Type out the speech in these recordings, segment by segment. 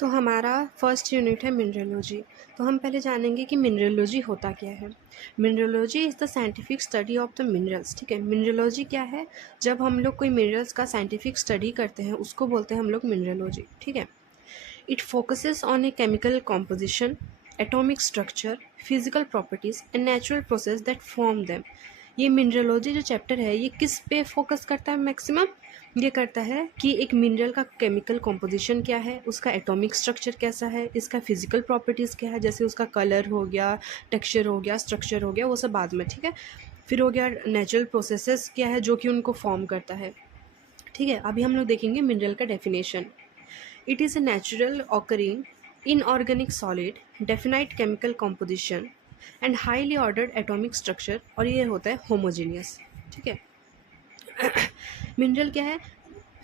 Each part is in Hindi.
तो हमारा फर्स्ट यूनिट है मिनरलोजी। तो हम पहले जानेंगे कि मिनरलोजी होता क्या है। Mineralogy is the scientific study of the minerals. ठीक है, मिनरलोजी क्या है? जब हम लोग कोई मिनरल्स का साइंटिफिक स्टडी करते हैं उसको बोलते हैं हम लोग मिनरलोजी। ठीक है, it focuses on a chemical composition, atomic structure, physical properties and natural process that form them. ये मिनरलोजी जो चैप्टर है ये किस पे फोकस करता है मैक्सिमम? ये करता है कि एक मिनरल का केमिकल कॉम्पोजिशन क्या है, उसका एटॉमिक स्ट्रक्चर कैसा है, इसका फिजिकल प्रॉपर्टीज़ क्या है, जैसे उसका कलर हो गया, टेक्सचर हो गया, स्ट्रक्चर हो गया, वो सब बाद में। ठीक है, फिर हो गया नेचुरल प्रोसेसेस क्या है जो कि उनको फॉर्म करता है। ठीक है, अभी हम लोग देखेंगे मिनरल का definition. It is a natural occurring inorganic solid, definite chemical composition and highly ordered atomic structure, और ये होता है homogeneous। ठीक है, मिनरल क्या है?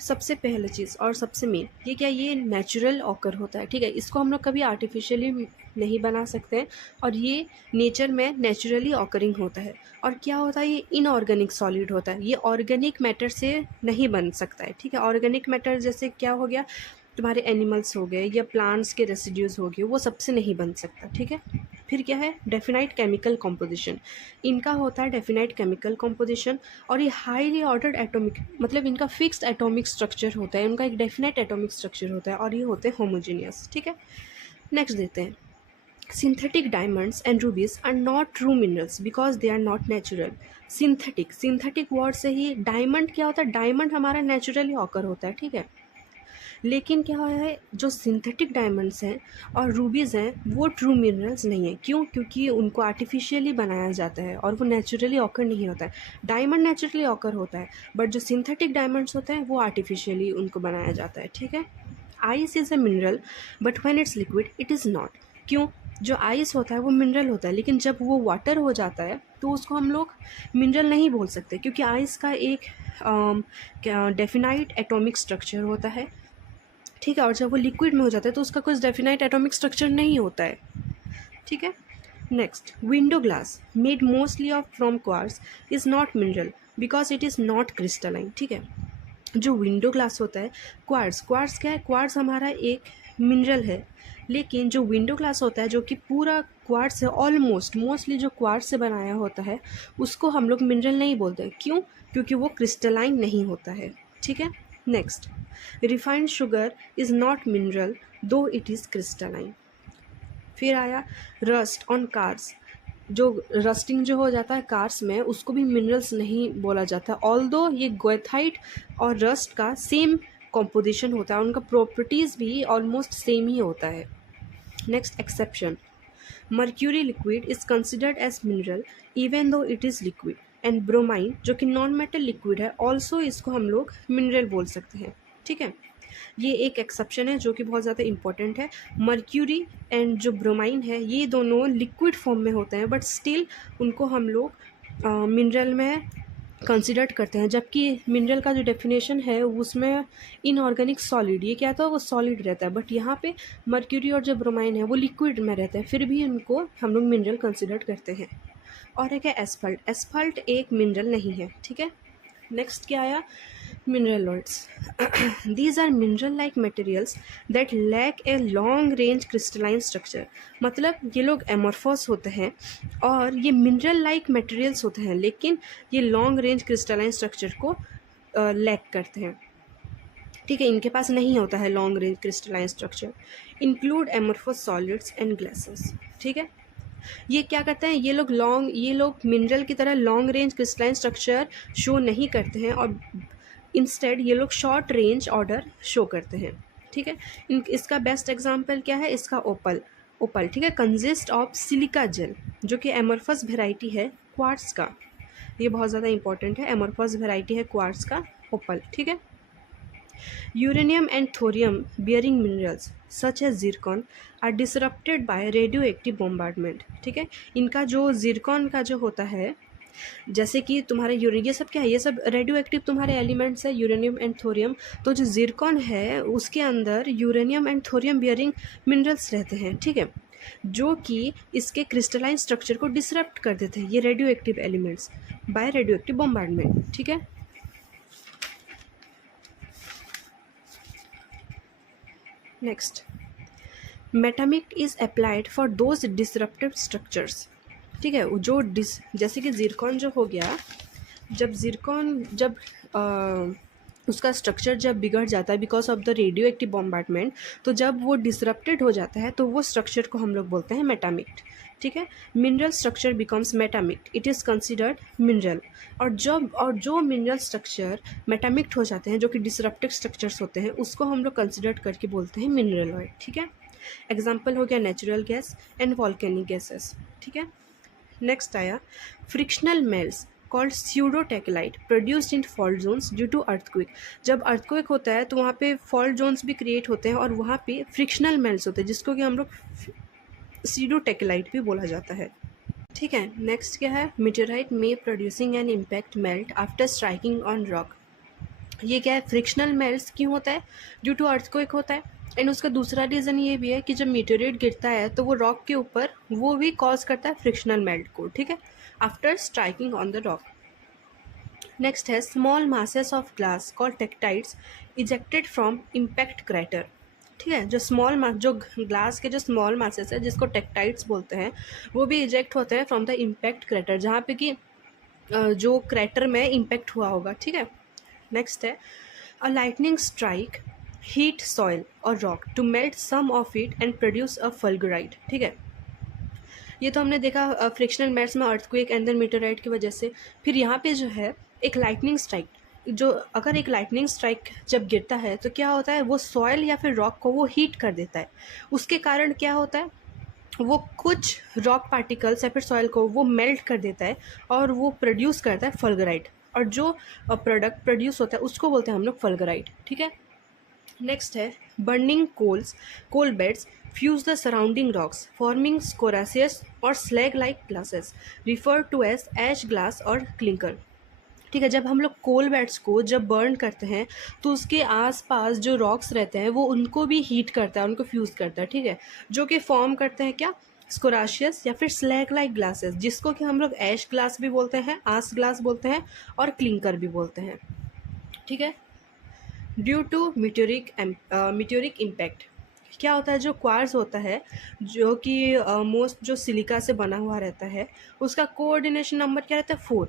सबसे पहले चीज़ और सबसे मेन ये क्या, ये नेचुरल ऑकर होता है। ठीक है, इसको हम लोग कभी आर्टिफिशियली नहीं बना सकते हैं और ये नेचर में नेचुरली ऑकरिंग होता है। और क्या होता है, ये इनऑर्गेनिक सॉलिड होता है, ये ऑर्गेनिक मैटर से नहीं बन सकता है। ठीक है, ऑर्गेनिक मैटर जैसे क्या हो गया, तुम्हारे एनिमल्स हो गए या प्लांट्स के रेसिड्यूज हो गए, वो सबसे नहीं बन सकता। ठीक है, फिर क्या है, डेफिनाइट केमिकल कॉम्पोजिशन। इनका होता है डेफिनाइट केमिकल कॉम्पोजिशन और ये हाईली ऑर्डर्ड एटॉमिक, मतलब इनका फिक्स्ड एटॉमिक स्ट्रक्चर होता है, इनका एक डेफिनेट एटॉमिक स्ट्रक्चर होता है और ये होते हैं होमोजीनियस। ठीक है, नेक्स्ट देते हैं, synthetic diamonds and rubies are not true minerals because they are not natural. Synthetic word से ही डायमंड क्या होता है, डायमंड हमारा नेचुरली ऑकर होता है। ठीक है, लेकिन क्या है, जो सिंथेटिक डायमंड्स हैं और रूबीज़ हैं वो ट्रू मिनरल्स नहीं है। क्यों? क्योंकि उनको आर्टिफिशियली बनाया जाता है और वो नेचुरली ऑकर नहीं होता है। डायमंड नेचुरली ऑकर होता है, बट जो सिंथेटिक डायमंड्स होते हैं वो आर्टिफिशियली उनको बनाया जाता है। ठीक है, ice is a mineral but when it's liquid it is not. क्यों? जो आइस होता है वो मिनरल होता है, लेकिन जब वो वाटर हो जाता है तो उसको हम लोग मिनरल नहीं बोल सकते, क्योंकि आइस का एक डेफिनाइट एटॉमिक स्ट्रक्चर होता है। ठीक है, और जब वो लिक्विड में हो जाता है तो उसका कुछ डेफिनाइट एटॉमिक स्ट्रक्चर नहीं होता है। ठीक है, next, window glass made mostly of from quartz is not mineral because it is not crystalline. ठीक है, जो विंडो ग्लास होता है, क्वार्ट्ज क्या है, क्वार्ट्ज हमारा एक मिनरल है, लेकिन जो विंडो ग्लास होता है जो कि पूरा क्वार्ट्ज से मोस्टली जो क्वार्ट्ज से बनाया होता है उसको हम लोग मिनरल नहीं बोलते। क्यों? क्योंकि वो क्रिस्टलाइन नहीं होता है। ठीक है, next, refined sugar is not mineral दो इट इज़ क्रिस्टलाइन। फिर आया रस्ट ऑन कार्स, जो रस्टिंग जो हो जाता है कार्स में उसको भी मिनरल्स नहीं बोला जाता, ऑल्दो ये ग्वेथाइट और रस्ट का सेम कॉम्पोजिशन होता है, उनका प्रॉपर्टीज़ भी ऑलमोस्ट सेम ही होता है। Next, exception, mercury liquid is considered as mineral even though it is liquid, and bromine जो कि नॉन मेटल लिक्विड है ऑल्सो इसको हम लोग मिनरल बोल सकते हैं। ठीक है, ये एक एक्सेप्शन है जो कि बहुत ज़्यादा इंपॉर्टेंट है। मर्क्यूरी एंड जो ब्रोमाइन है ये दोनों लिक्विड फॉर्म में होते हैं, बट स्टिल उनको हम लोग मिनरल में कंसिडर्ड करते हैं, जबकि मिनरल का जो डेफिनेशन है उसमें इनऑर्गेनिक सॉलिड, ये क्या था, वो सॉलिड रहता है, बट यहाँ पे मर्क्यूरी और जो ब्रोमाइन है वो लिक्विड में रहते हैं, फिर भी उनको हम लोग मिनरल कंसिडर करते हैं। और एक है एस्फल्ट, एस्फल्ट एक मिनरल नहीं है। ठीक है, नेक्स्ट क्या आया, mineraloids. These are mineral-like materials that lack a long-range crystalline structure. मतलब ये लोग amorphous होते हैं और ये mineral-like materials होते हैं, लेकिन ये long range crystalline structure को lack करते हैं। ठीक है, इनके पास नहीं होता है long range crystalline structure. Include amorphous solids and glasses. ठीक है, ये क्या करते हैं, ये लोग मिनरल की तरह long range crystalline structure show नहीं करते हैं और इंस्टेड ये लोग शॉर्ट रेंज ऑर्डर शो करते हैं। ठीक है, इसका बेस्ट एग्जांपल क्या है, इसका ओपल। ठीक है, कंसिस्ट ऑफ सिलिका जेल जो कि एमोर्फस वेराइटी है क्वार्ट्ज का, ये बहुत ज़्यादा इंपॉर्टेंट है, एमोर्फस वेराइटी है क्वार्ट्ज का ओपल। ठीक है, uranium and thorium bearing minerals such as zircon are disrupted by radio active bombardment. ठीक है, इनका जो जिरकॉन का जो होता है, जैसे कि तुम्हारे ये सब क्या है, ये सब रेडियो एक्टिव तुम्हारे एलिमेंट्स है, यूरेनियम एंड थोरियम। तो जो जिरकॉन है उसके अंदर uranium and thorium bearing minerals रहते हैं। ठीक है, जो कि इसके क्रिस्टलाइन स्ट्रक्चर को डिसरप्ट कर देते हैं, ये radio active elements by radio active bombardment. ठीक है, next, metamict is applied for those disruptive structures. ठीक है, जो जैसे कि जिरकॉन जो हो गया, जब जिरकॉन जब उसका स्ट्रक्चर जब बिगड़ जाता है because of the radio active bombardment, तो जब वो डिसरप्टेड हो जाता है तो वो स्ट्रक्चर को हम लोग बोलते हैं मेटामिक्ट। ठीक है, mineral structure becomes metamict, it is considered mineral. और जो मिनरल स्ट्रक्चर मेटामिक्ट हो जाते हैं, जो कि डिसरप्टिव स्ट्रक्चर्स होते हैं, उसको हम लोग कंसिडर करके बोलते हैं मिनरलॉइड। ठीक है, एग्जाम्पल हो गया natural gas and volcanic gases. ठीक है, नेक्स्ट आया frictional melts called pseudotachylite produced in fault zones due to earthquake. जब अर्थक्वेक होता है तो वहाँ पे फॉल्ट जोन्स भी क्रिएट होते हैं और वहाँ पे फ्रिक्शनल मेल्स होते हैं, जिसको कि हम लोग स्यूडोटेक्लाइट भी बोला जाता है। ठीक है, नेक्स्ट क्या है, मीटेराइट में producing an impact melt after striking on rock. ये क्या है, फ्रिक्शनल मेल्ट्स क्यों होता है, ड्यू टू अर्थक्वेक होता है। एंड उसका दूसरा रीज़न ये भी है कि जब मीटेराइट गिरता है तो वो रॉक के ऊपर वो भी कॉज करता है फ्रिक्शनल मेल्ट को। ठीक है, after striking on the rock. Next है small masses of glass called tektites ejected from impact crater. ठीक है, जो ग्लास के जो स्मॉल मासेस है जिसको टेक्टाइट्स बोलते हैं, वो भी इजेक्ट होते हैं फ्रॉम द इम्पैक्ट क्रैटर, जहाँ पे कि जो क्रैटर में इम्पैक्ट हुआ होगा। ठीक है, नेक्स्ट है a lightning strike heat soil और rock to melt some of it and produce a fulgurite. ठीक है, ये तो हमने देखा फ्रिक्शनल मेल्ट्स में अर्थक्वेक एंड देन मीटेराइट की वजह से। फिर यहाँ पे जो है एक लाइटनिंग स्ट्राइक, जो अगर एक लाइटनिंग स्ट्राइक जब गिरता है तो क्या होता है, वो सॉइल या फिर रॉक को वो हीट कर देता है। उसके कारण क्या होता है, वो कुछ रॉक पार्टिकल्स या फिर सॉइल को वो मेल्ट कर देता है और वो प्रोड्यूस करता है फल्गराइट। और जो प्रोडक्ट प्रोड्यूस होता है उसको बोलते हैं हम लोग फल्गराइट। ठीक है, नेक्स्ट है burning coal beds fuse the surrounding rocks forming scoriaceous और slag like glasses refer to as ash glass और क्लिंकर। ठीक है, जब हम लोग कोल बेड्स को जब बर्न करते हैं तो उसके आसपास जो रॉक्स रहते हैं वो उनको भी हीट करता है, उनको फ्यूज़ करता है। ठीक है, जो कि फॉर्म करते हैं क्या, स्कोराशियस या फिर स्लैग लाइक ग्लासेस, जिसको कि हम लोग ऐश ग्लास भी बोलते हैं, आस ग्लास बोलते हैं और क्लिंकर भी बोलते हैं। ठीक है, ड्यू टू मीटेरिक इम्पैक्ट क्या होता है, जो क्वार्ट्ज होता है जो कि मोस्ट जो सिलिका से बना हुआ रहता है, उसका कोऑर्डिनेशन नंबर क्या रहता है, 4।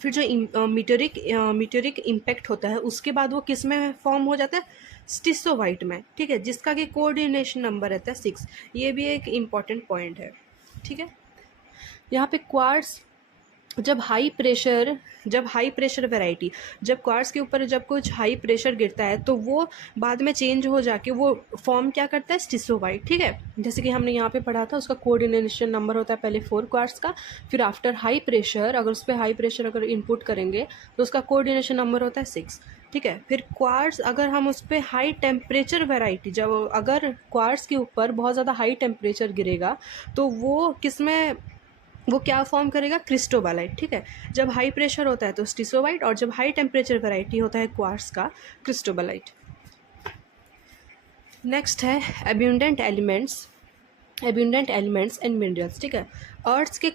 फिर जो मीटेरिक इम्पैक्ट होता है उसके बाद वो किस में फॉर्म हो जाता है, स्टिसोवाइट में। ठीक है, जिसका कि कोऑर्डिनेशन नंबर रहता है 6। ये भी एक इम्पॉर्टेंट पॉइंट है। ठीक है, यहाँ पे क्वार्ट्ज जब हाई प्रेशर वैरायटी, जब क्वार्ट्ज के ऊपर जब कुछ हाई प्रेशर गिरता है तो वो बाद में चेंज हो जाके वो फॉर्म क्या करता है, स्टिसोवाइट। ठीक है, जैसे कि हमने यहाँ पे पढ़ा था, उसका कोऑर्डिनेशन नंबर होता है पहले 4 क्वार्ट्ज का, फिर आफ्टर हाई प्रेशर अगर उस पर हाई प्रेशर अगर इनपुट करेंगे तो उसका कोऑर्डिनेशन नंबर होता है 6। ठीक है, फिर क्वार्ट्ज अगर हम उस पर हाई टेम्परेचर वैरायटी, जब अगर क्वार्ट्ज के ऊपर बहुत ज़्यादा हाई टेम्परेचर गिरेगा तो वो किस में, वो क्या फॉर्म करेगा, क्रिस्टोबालाइट। ठीक है, जब हाई प्रेशर होता है तो स्टिसोवाइट, और जब हाई टेम्परेचर वैरायटी होता है क्वार्ट्ज का, क्रिस्टोबालाइट। नेक्स्ट है एब्यूंडेंट एलिमेंट्स एंड मिनरल्स। ठीक है, अर्थ के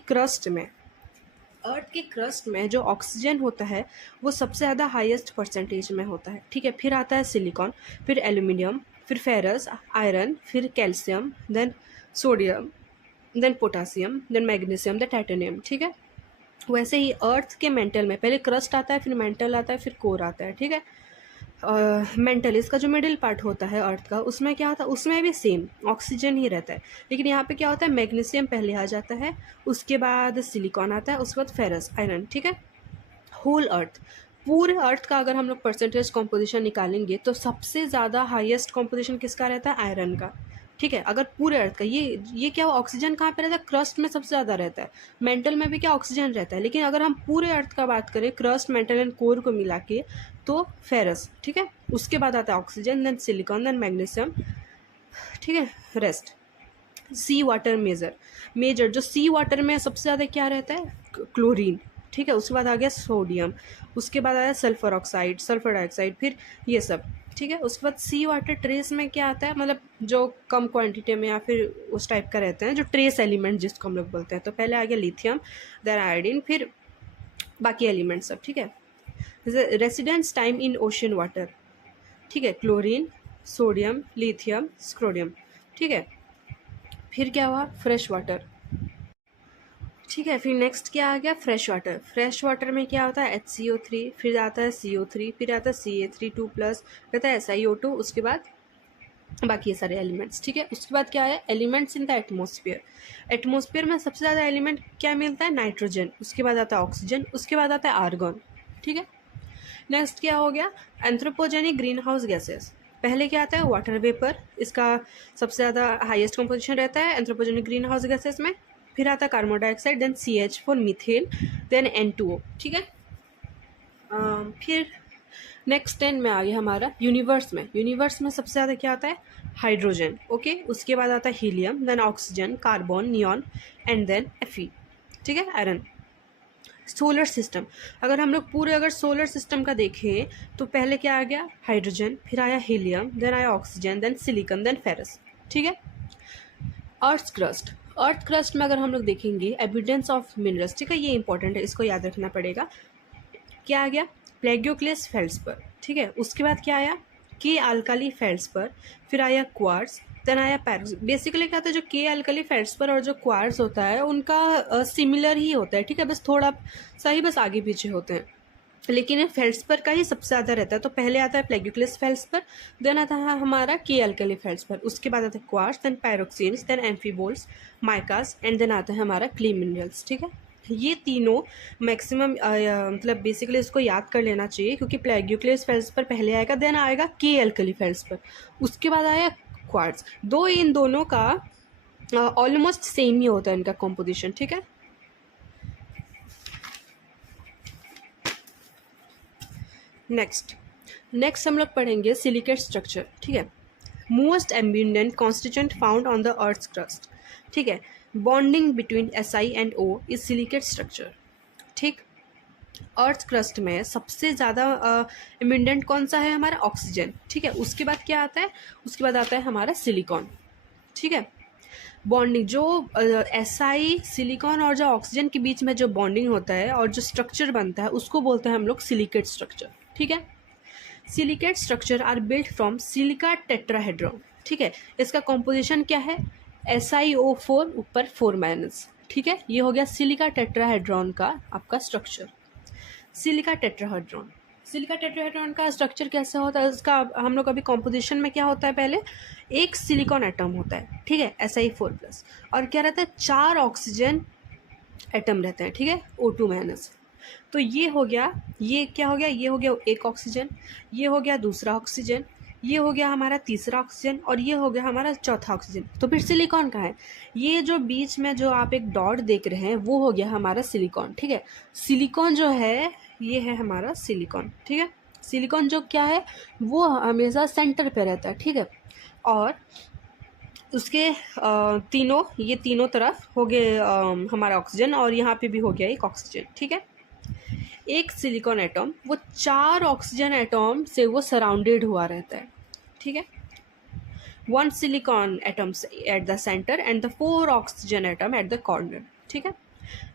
क्रस्ट में जो ऑक्सीजन होता है वो सबसे ज़्यादा हाईएस्ट परसेंटेज में होता है। ठीक है, फिर आता है सिलिकॉन, फिर एल्यूमिनियम, फिर फेरस, आयरन, फिर calcium, then sodium, then potassium, then magnesium, then titanium. ठीक है, वैसे ही अर्थ के मेंटल में पहले क्रस्ट आता है, फिर मेंटल आता है, फिर कोर आता है। ठीक है, मेंटल इसका जो मिडिल पार्ट होता है अर्थ का, उसमें क्या होता है, उसमें भी सेम ऑक्सीजन ही रहता है, लेकिन यहाँ पे क्या होता है, मैग्नीशियम पहले आ जाता है, उसके बाद सिलिकॉन आता है, उसके बाद फेरस, आयरन। ठीक है, होल अर्थ, पूरे अर्थ का अगर हम लोग परसेंटेज कॉम्पोजिशन निकालेंगे तो सबसे ज़्यादा हाईएस्ट कॉम्पोजिशन किसका रहता है, आयरन का। ठीक है, अगर पूरे अर्थ का ये क्या, ऑक्सीजन कहाँ पे रहता है, क्रस्ट में सबसे ज़्यादा रहता है, मेंटल में भी क्या ऑक्सीजन रहता है, लेकिन अगर हम पूरे अर्थ का बात करें क्रस्ट, मेंटल एंड कोर को मिला के, तो फेरस। ठीक है, उसके बाद आता है oxygen, then silicon, then magnesium. ठीक है, रेस्ट सी वाटर मेजर जो सी वाटर में सबसे ज़्यादा क्या रहता है, क्लोरीन। ठीक है, उसके बाद आ गया सोडियम, उसके बाद आया सल्फर ऑक्साइड, सल्फर डाइऑक्साइड, फिर ये सब। ठीक है, उसके बाद सी वाटर ट्रेस में क्या आता है, मतलब जो कम क्वांटिटी में या फिर उस टाइप का रहते हैं, जो ट्रेस एलिमेंट जिसको हम लोग बोलते हैं। तो पहले आ गया लिथियम, देन आयोडीन, फिर बाकी एलिमेंट सब। ठीक है, residence time in ocean water. ठीक है, क्लोरीन, सोडियम, लिथियम, स्क्रोडियम। ठीक है, फिर क्या हुआ, फ्रेश वाटर, ठीक है। फिर नेक्स्ट क्या आ गया, फ्रेश वाटर। फ्रेश वाटर में क्या होता है, HCO3, फिर आता है CO3, फिर आता है Ca3+, रहता है SiO2, उसके बाद बाकी ये सारे एलिमेंट्स, ठीक है। उसके बाद क्या है, elements in the atmosphere. Atmosphere में सबसे ज़्यादा एलिमेंट क्या मिलता है, नाइट्रोजन, उसके बाद आता है ऑक्सीजन, उसके बाद आता है आर्गन, ठीक है। नेक्स्ट क्या हो गया, एंथ्रोपोजेनिक ग्रीन हाउस गैसेस। पहले क्या आता है, वाटर वेपर, इसका सबसे ज़्यादा हाईएस्ट कंपोजिशन रहता है एंथ्रोपोजेनिक ग्रीन हाउस गैसेस में। फिर आता है carbon dioxide, then CH4 methane, then N2O, ठीक है। फिर नेक्स्ट 10 में आ गया हमारा यूनिवर्स में। यूनिवर्स में सबसे ज़्यादा क्या आता है, हाइड्रोजन, ओके। उसके बाद आता है helium, then oxygen, carbon, neon, and then Fe, ठीक है, आयरन। सोलर सिस्टम, अगर हम लोग पूरे अगर सोलर सिस्टम का देखें तो पहले क्या आ गया, हाइड्रोजन, फिर आया हीलियम, देन आया oxygen, then silicon, then ferrous, ठीक है। अर्थ क्रस्ट, अर्थ क्रस्ट में अगर हम लोग देखेंगे एविडेंस ऑफ मिनरल्स, ठीक है, ये इंपॉर्टेंट है, इसको याद रखना पड़ेगा। क्या आ गया, प्लेग्योक्लेस फेल्ड्सपर, ठीक है। उसके बाद क्या आया, के अल्काली फेल्ड्सपर, फिर आया क्वार्ट्ज, देन आया पैरोक्स। बेसिकली क्या होता है, जो के अल्काली फेल्ड्सपर और जो क्वार्ट्ज होता है उनका सिमिलर ही होता है, ठीक है, बस थोड़ा सा ही बस आगे पीछे होते हैं, लेकिन फेल्ड्सपर का ही सबसे ज़्यादा रहता है। तो पहले आता है प्लेग्योक्लेस फेल्ड्सपर, देन आता है हमारा के अल्काली फेल्ड्सपर, उसके बाद आता है quartz, then pyroxenes, then amphiboles, micas, and then आता है हमारा क्ले मिनरल्स, ठीक है। ये तीनों मैक्सिमम मतलब बेसिकली इसको याद कर लेना चाहिए, क्योंकि प्लेग्योक्लेस फेल्ड्सपर पहले आएगा, देन आएगा के अल्काली फेल्ड्सपर, उसके बाद आया क्वार्ट्ज। दो इन दोनों का ऑलमोस्ट सेम ही होता है इनका कॉम्पोजिशन, ठीक है। नेक्स्ट हम लोग पढ़ेंगे सिलिकेट स्ट्रक्चर, ठीक है। Most abundant constituent found on the earth crust, ठीक है। Bonding between Si and O is silicate structure, ठीक। अर्थ क्रस्ट में सबसे ज़्यादा एब्यूंडेंट कौन सा है, हमारा ऑक्सीजन, ठीक है। उसके बाद क्या आता है, उसके बाद आता है हमारा सिलिकॉन, ठीक है। बॉन्डिंग जो Si, सिलिकॉन और जो ऑक्सीजन के बीच में जो बॉन्डिंग होता है और जो स्ट्रक्चर बनता है उसको बोलते हैं हम लोग सिलिकेट स्ट्रक्चर, ठीक है। Silicate structure are built from silica tetrahedron, ठीक है। इसका कॉम्पोजिशन क्या है, SiO4 ऊपर 4-, ठीक है। ये हो गया सिलिका टेट्राहेड्रॉन का आपका structure. Silica tetrahedron, silica tetrahedron का स्ट्रक्चर कैसे होता है, इसका हम लोग अभी कॉम्पोजिशन में क्या होता है, पहले एक सिलिकॉन एटम होता है, ठीक है, Si4+, और क्या रहता है, 4 ऑक्सीजन एटम रहते हैं, ठीक है, O2-। तो ये हो गया, ये क्या हो गया, ये हो गया एक ऑक्सीजन, ये हो गया दूसरा ऑक्सीजन, ये हो गया हमारा तीसरा ऑक्सीजन, और ये हो गया हमारा चौथा ऑक्सीजन। तो फिर सिलिकॉन का है, ये जो बीच में जो आप एक डॉट देख रहे हैं वो हो गया हमारा सिलिकॉन, ठीक है। सिलिकॉन जो है ये है हमारा सिलिकॉन, ठीक है। सिलिकॉन जो क्या है वो हमेशा सेंटर पे रहता है, ठीक है। और उसके तीनों, ये तीनों तरफ हो गए हमारा ऑक्सीजन, और यहाँ पे भी हो गया एक ऑक्सीजन, ठीक है। एक सिलिकॉन एटम वो 4 ऑक्सीजन एटम से वो सराउंडेड हुआ रहता है, ठीक है। 1 silicon atom at the centre and the 4 oxygen atom at the corner, ठीक है।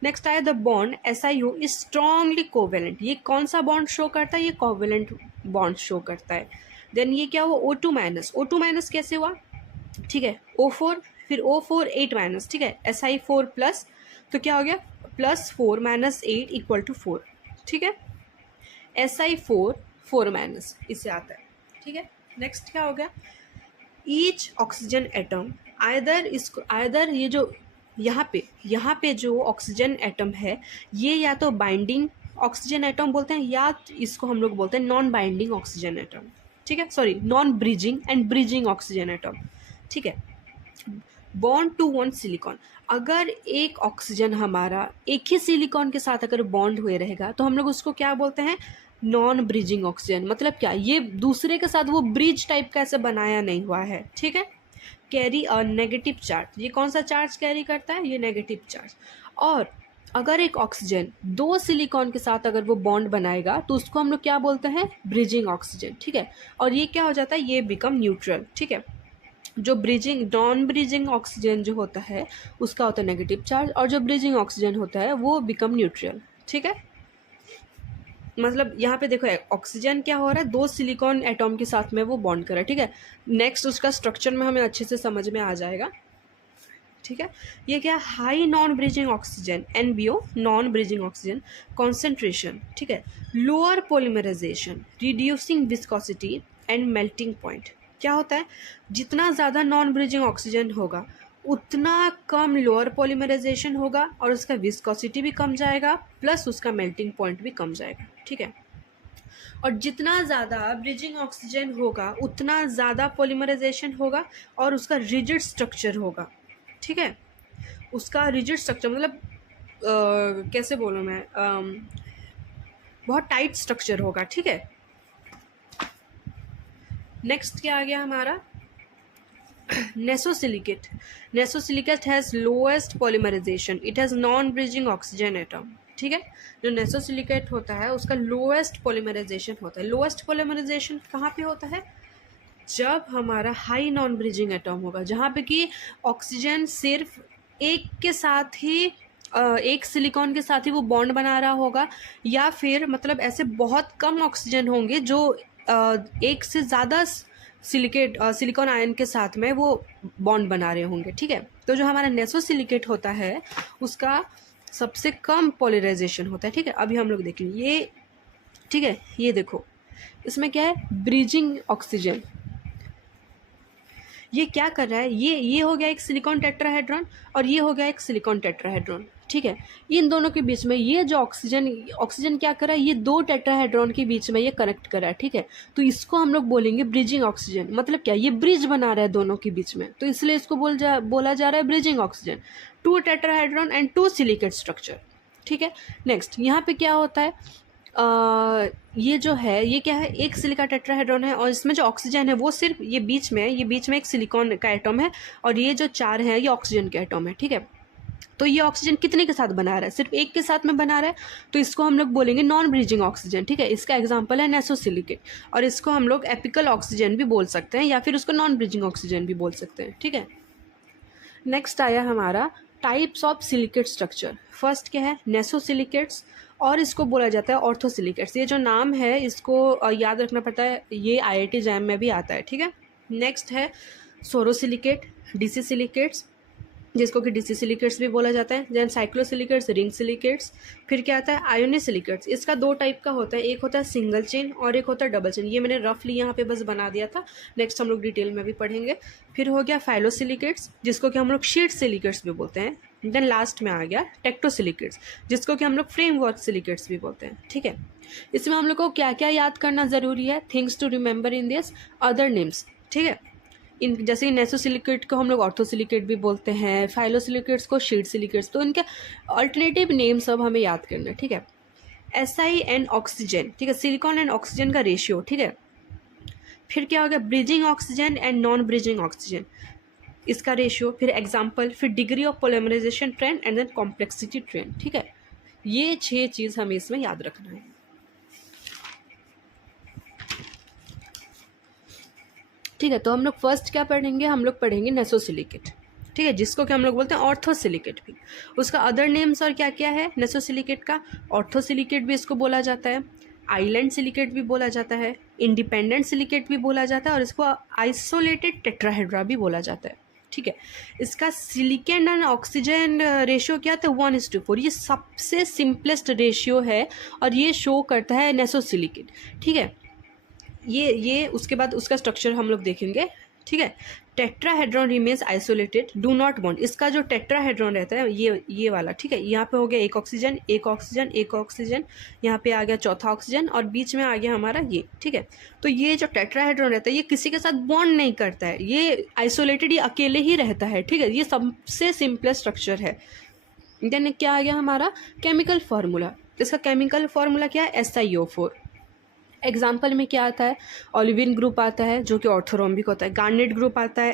नेक्स्ट आया the bond SiO is strongly covalent. ये कौन सा बॉन्ड शो करता है, ये कोवेलेंट बॉन्ड शो करता है। देन ये क्या हुआ, O2-, O2- कैसे हुआ, ठीक है, O4, फिर O4 8-, ठीक है, Si4+, तो क्या हो गया, +4 - 8 = 4, ठीक है। Si4 4-, इससे आता है, ठीक है। नेक्स्ट क्या हो गया, ईच ऑक्सीजन एटम आइदर ये जो यहाँ पे जो ऑक्सीजन एटम है ये या तो बाइंडिंग ऑक्सीजन एटम बोलते हैं, या इसको हम लोग बोलते हैं नॉन बाइंडिंग ऑक्सीजन एटम, ठीक है, sorry non bridging and bridging oxygen atom, ठीक है। बॉन्ड टू 1 सिलिकॉन, अगर एक ऑक्सीजन हमारा एक ही सिलिकॉन के साथ अगर बॉन्ड हुए रहेगा तो हम लोग उसको क्या बोलते हैं, नॉन ब्रिजिंग ऑक्सीजन। मतलब क्या, ये दूसरे के साथ वो ब्रिज टाइप का ऐसे बनाया नहीं हुआ है, ठीक है। कैरी अ नेगेटिव चार्ज, ये कौन सा चार्ज कैरी करता है, ये नेगेटिव चार्ज। और अगर एक ऑक्सीजन 2 सिलिकॉन के साथ अगर वो बॉन्ड बनाएगा तो उसको हम लोग क्या बोलते हैं, ब्रिजिंग ऑक्सीजन, ठीक है। और ये क्या हो जाता है, ये बिकम न्यूट्रल, ठीक है। जो नॉन ब्रिजिंग ऑक्सीजन जो होता है उसका होता है नेगेटिव चार्ज, और जो ब्रिजिंग ऑक्सीजन होता है वो बिकम न्यूट्रल, ठीक है। मतलब यहाँ पे देखो ऑक्सीजन क्या हो रहा है, 2 सिलिकॉन एटॉम के साथ में वो बॉन्ड कर रहा है, ठीक है। नेक्स्ट उसका स्ट्रक्चर में हमें अच्छे से समझ में आ जाएगा। ठीक है। ये क्या, high non bridging oxygen, NBO, non bridging oxygen concentration, ठीक है। Lower polymerisation, reducing viscosity and melting point. क्या होता है, जितना ज़्यादा नॉन ब्रिजिंग ऑक्सीजन होगा उतना कम लोअर पोलिमराइजेशन होगा और उसका विस्कोसिटी भी कम जाएगा, प्लस उसका मेल्टिंग पॉइंट भी कम जाएगा, ठीक है। और जितना ज़्यादा ब्रिजिंग ऑक्सीजन होगा उतना ज़्यादा पोलिमराइजेशन होगा और उसका रिजिड स्ट्रक्चर होगा, ठीक है। उसका रिजिड स्ट्रक्चर मतलब कैसे बोलूँ मैं, बहुत टाइट स्ट्रक्चर होगा, ठीक है। नेक्स्ट क्या आ गया हमारा, nesosilicate. Nesosilicate has lowest polymerization, it has non bridging oxygen atom, ठीक है। जो नेसोसिलिकेट होता है उसका लोएस्ट पॉलीमराइजेशन होता है। लोएस्ट पॉलीमराइजेशन कहाँ पे होता है, जब हमारा हाई नॉन ब्रिजिंग एटम होगा, जहाँ पे कि ऑक्सीजन सिर्फ एक के साथ ही एक सिलिकॉन के साथ ही वो बॉन्ड बना रहा होगा, या फिर मतलब ऐसे बहुत कम ऑक्सीजन होंगे जो एक से ज़्यादा सिलिकॉन आयन के साथ में वो बॉन्ड बना रहे होंगे, ठीक है। तो जो हमारा नेसोसिलिकेट होता है उसका सबसे कम पोलराइजेशन होता है, ठीक है। अभी हम लोग देखेंगे ये, ठीक है। ये देखो इसमें क्या है, ब्रिजिंग ऑक्सीजन। ये क्या कर रहा है, ये हो गया एक सिलिकॉन टेट्राहेड्रॉन और ये हो गया एक सिलिकॉन टेट्राहेड्रॉन, ठीक है। इन दोनों के बीच में ये जो ऑक्सीजन क्या कर रहा है, ये दो टेट्राहेड्रॉन के बीच में ये कनेक्ट कर रहा है, ठीक है। तो इसको हम लोग बोलेंगे ब्रिजिंग ऑक्सीजन। मतलब क्या, ये ब्रिज बना रहा है दोनों के बीच में, तो इसलिए इसको बोला जा रहा है bridging oxygen. 2 tetrahedron and 2 silicate structure, ठीक है। नेक्स्ट यहाँ पे क्या होता है, ये जो है ये क्या है, एक सिलिका टेट्राहेड्रॉन है और इसमें जो ऑक्सीजन है वो सिर्फ ये बीच में एक सिलिकॉन का एटम है और ये जो 4 हैं ये ऑक्सीजन के एटम है, ठीक है। तो ये ऑक्सीजन कितने के साथ बना रहा है, सिर्फ एक के साथ में बना रहा है, तो इसको हम लोग बोलेंगे नॉन ब्रिजिंग ऑक्सीजन, ठीक है। इसका एग्जांपल है नेसोसिलिकेट और इसको हम लोग एपिकल ऑक्सीजन भी बोल सकते हैं या फिर उसको नॉन ब्रिजिंग ऑक्सीजन भी बोल सकते हैं, ठीक है। नेक्स्ट आया हमारा types of silicate structure. First क्या है, नेसोसिलिकेट्स और इसको बोला जाता है ऑर्थोसिलिकेट्स। ये जो नाम है इसको याद रखना पड़ता है, ये IIT जैम में भी आता है, ठीक है। नेक्स्ट है सोरोसिलिकेट, डीसी सिलिकेट्स जिसको कि डीसी सिलिकेट्स भी बोला जाता है। Then cyclosilicates, ring silicates. फिर क्या आता है आयोनिसिलिकेट्स। इसका 2 टाइप का होता है, एक होता है सिंगल चेन और एक होता है डबल चेन। ये मैंने रफली यहाँ पे बस बना दिया था, नेक्स्ट हम लोग डिटेल में भी पढ़ेंगे। फिर हो गया फाइलोसिलिकेट्स जिसको कि हम लोग शीट सिलिकेट्स भी बोलते हैं। देन लास्ट में आ गया टेक्टोसिलिकेट्स जिसको कि हम लोग फ्रेमवर्क सिलिकेट्स भी बोलते हैं, ठीक है। इसमें हम लोग को क्या क्या याद करना ज़रूरी है, things to remember in this other names, ठीक है। इन जैसे नेसोसिलिकेट को हम लोग ऑर्थोसिलिकेट भी बोलते हैं, फाइलोसिलिकेट्स को शीट सिलिकेट्स, तो इनके अल्टरनेटिव नेम सब हमें याद करना है, ठीक है। SI एंड ऑक्सीजन, ठीक है, सिलिकॉन एंड ऑक्सीजन का रेशियो, ठीक है। फिर क्या हो गया, bridging oxygen and non bridging oxygen, इसका रेशियो, फिर एग्जाम्पल, फिर degree of polymerisation trend and then complexity trend, ठीक है। ये 6 चीज़ हमें इसमें याद रखना है। ठीक है, तो हम लोग फर्स्ट क्या पढ़ेंगे, हम लोग पढ़ेंगे नेसोसिलिकेट, ठीक है, जिसको कि हम लोग बोलते हैं ऑर्थोसिलिकेट भी। उसका अदर नेम्स और क्या क्या है नेसोसिलिकेट का, ऑर्थोसिलिकेट भी इसको बोला जाता है, आइलैंड सिलिकेट भी बोला जाता है, इंडिपेंडेंट सिलिकेट भी बोला जाता है और इसको आइसोलेटेड टेट्राहेड्रा भी बोला जाता है, ठीक है। इसका सिलिकॉन एंड ऑक्सीजन रेशियो क्या था, 1:4। ये सबसे सिंपलेस्ट रेशियो है और ये शो करता है नेसोसिलिकेट, ठीक है। ये उसके बाद उसका स्ट्रक्चर हम लोग देखेंगे, ठीक है। Tetrahedron remains isolated, do not bond. इसका जो टेट्राहेड्रॉन रहता है ये वाला, ठीक है। यहाँ पे हो गया एक ऑक्सीजन एक ऑक्सीजन एक ऑक्सीजन, यहाँ पे आ गया चौथा ऑक्सीजन और बीच में आ गया हमारा ये, ठीक है। तो ये जो टेट्राहेड्रॉन रहता है ये किसी के साथ बॉन्ड नहीं करता है, ये आइसोलेटेड, ये अकेले ही रहता है, ठीक है। ये सबसे सिंपलेस्ट स्ट्रक्चर है। देन क्या आ गया हमारा केमिकल फार्मूला। इसका केमिकल फार्मूला क्या है, SiO4। एग्जाम्पल में क्या आता है, ओलिविन ग्रुप आता है जो कि ऑर्थोरोम्बिक होता है, गार्नेट ग्रुप आता है,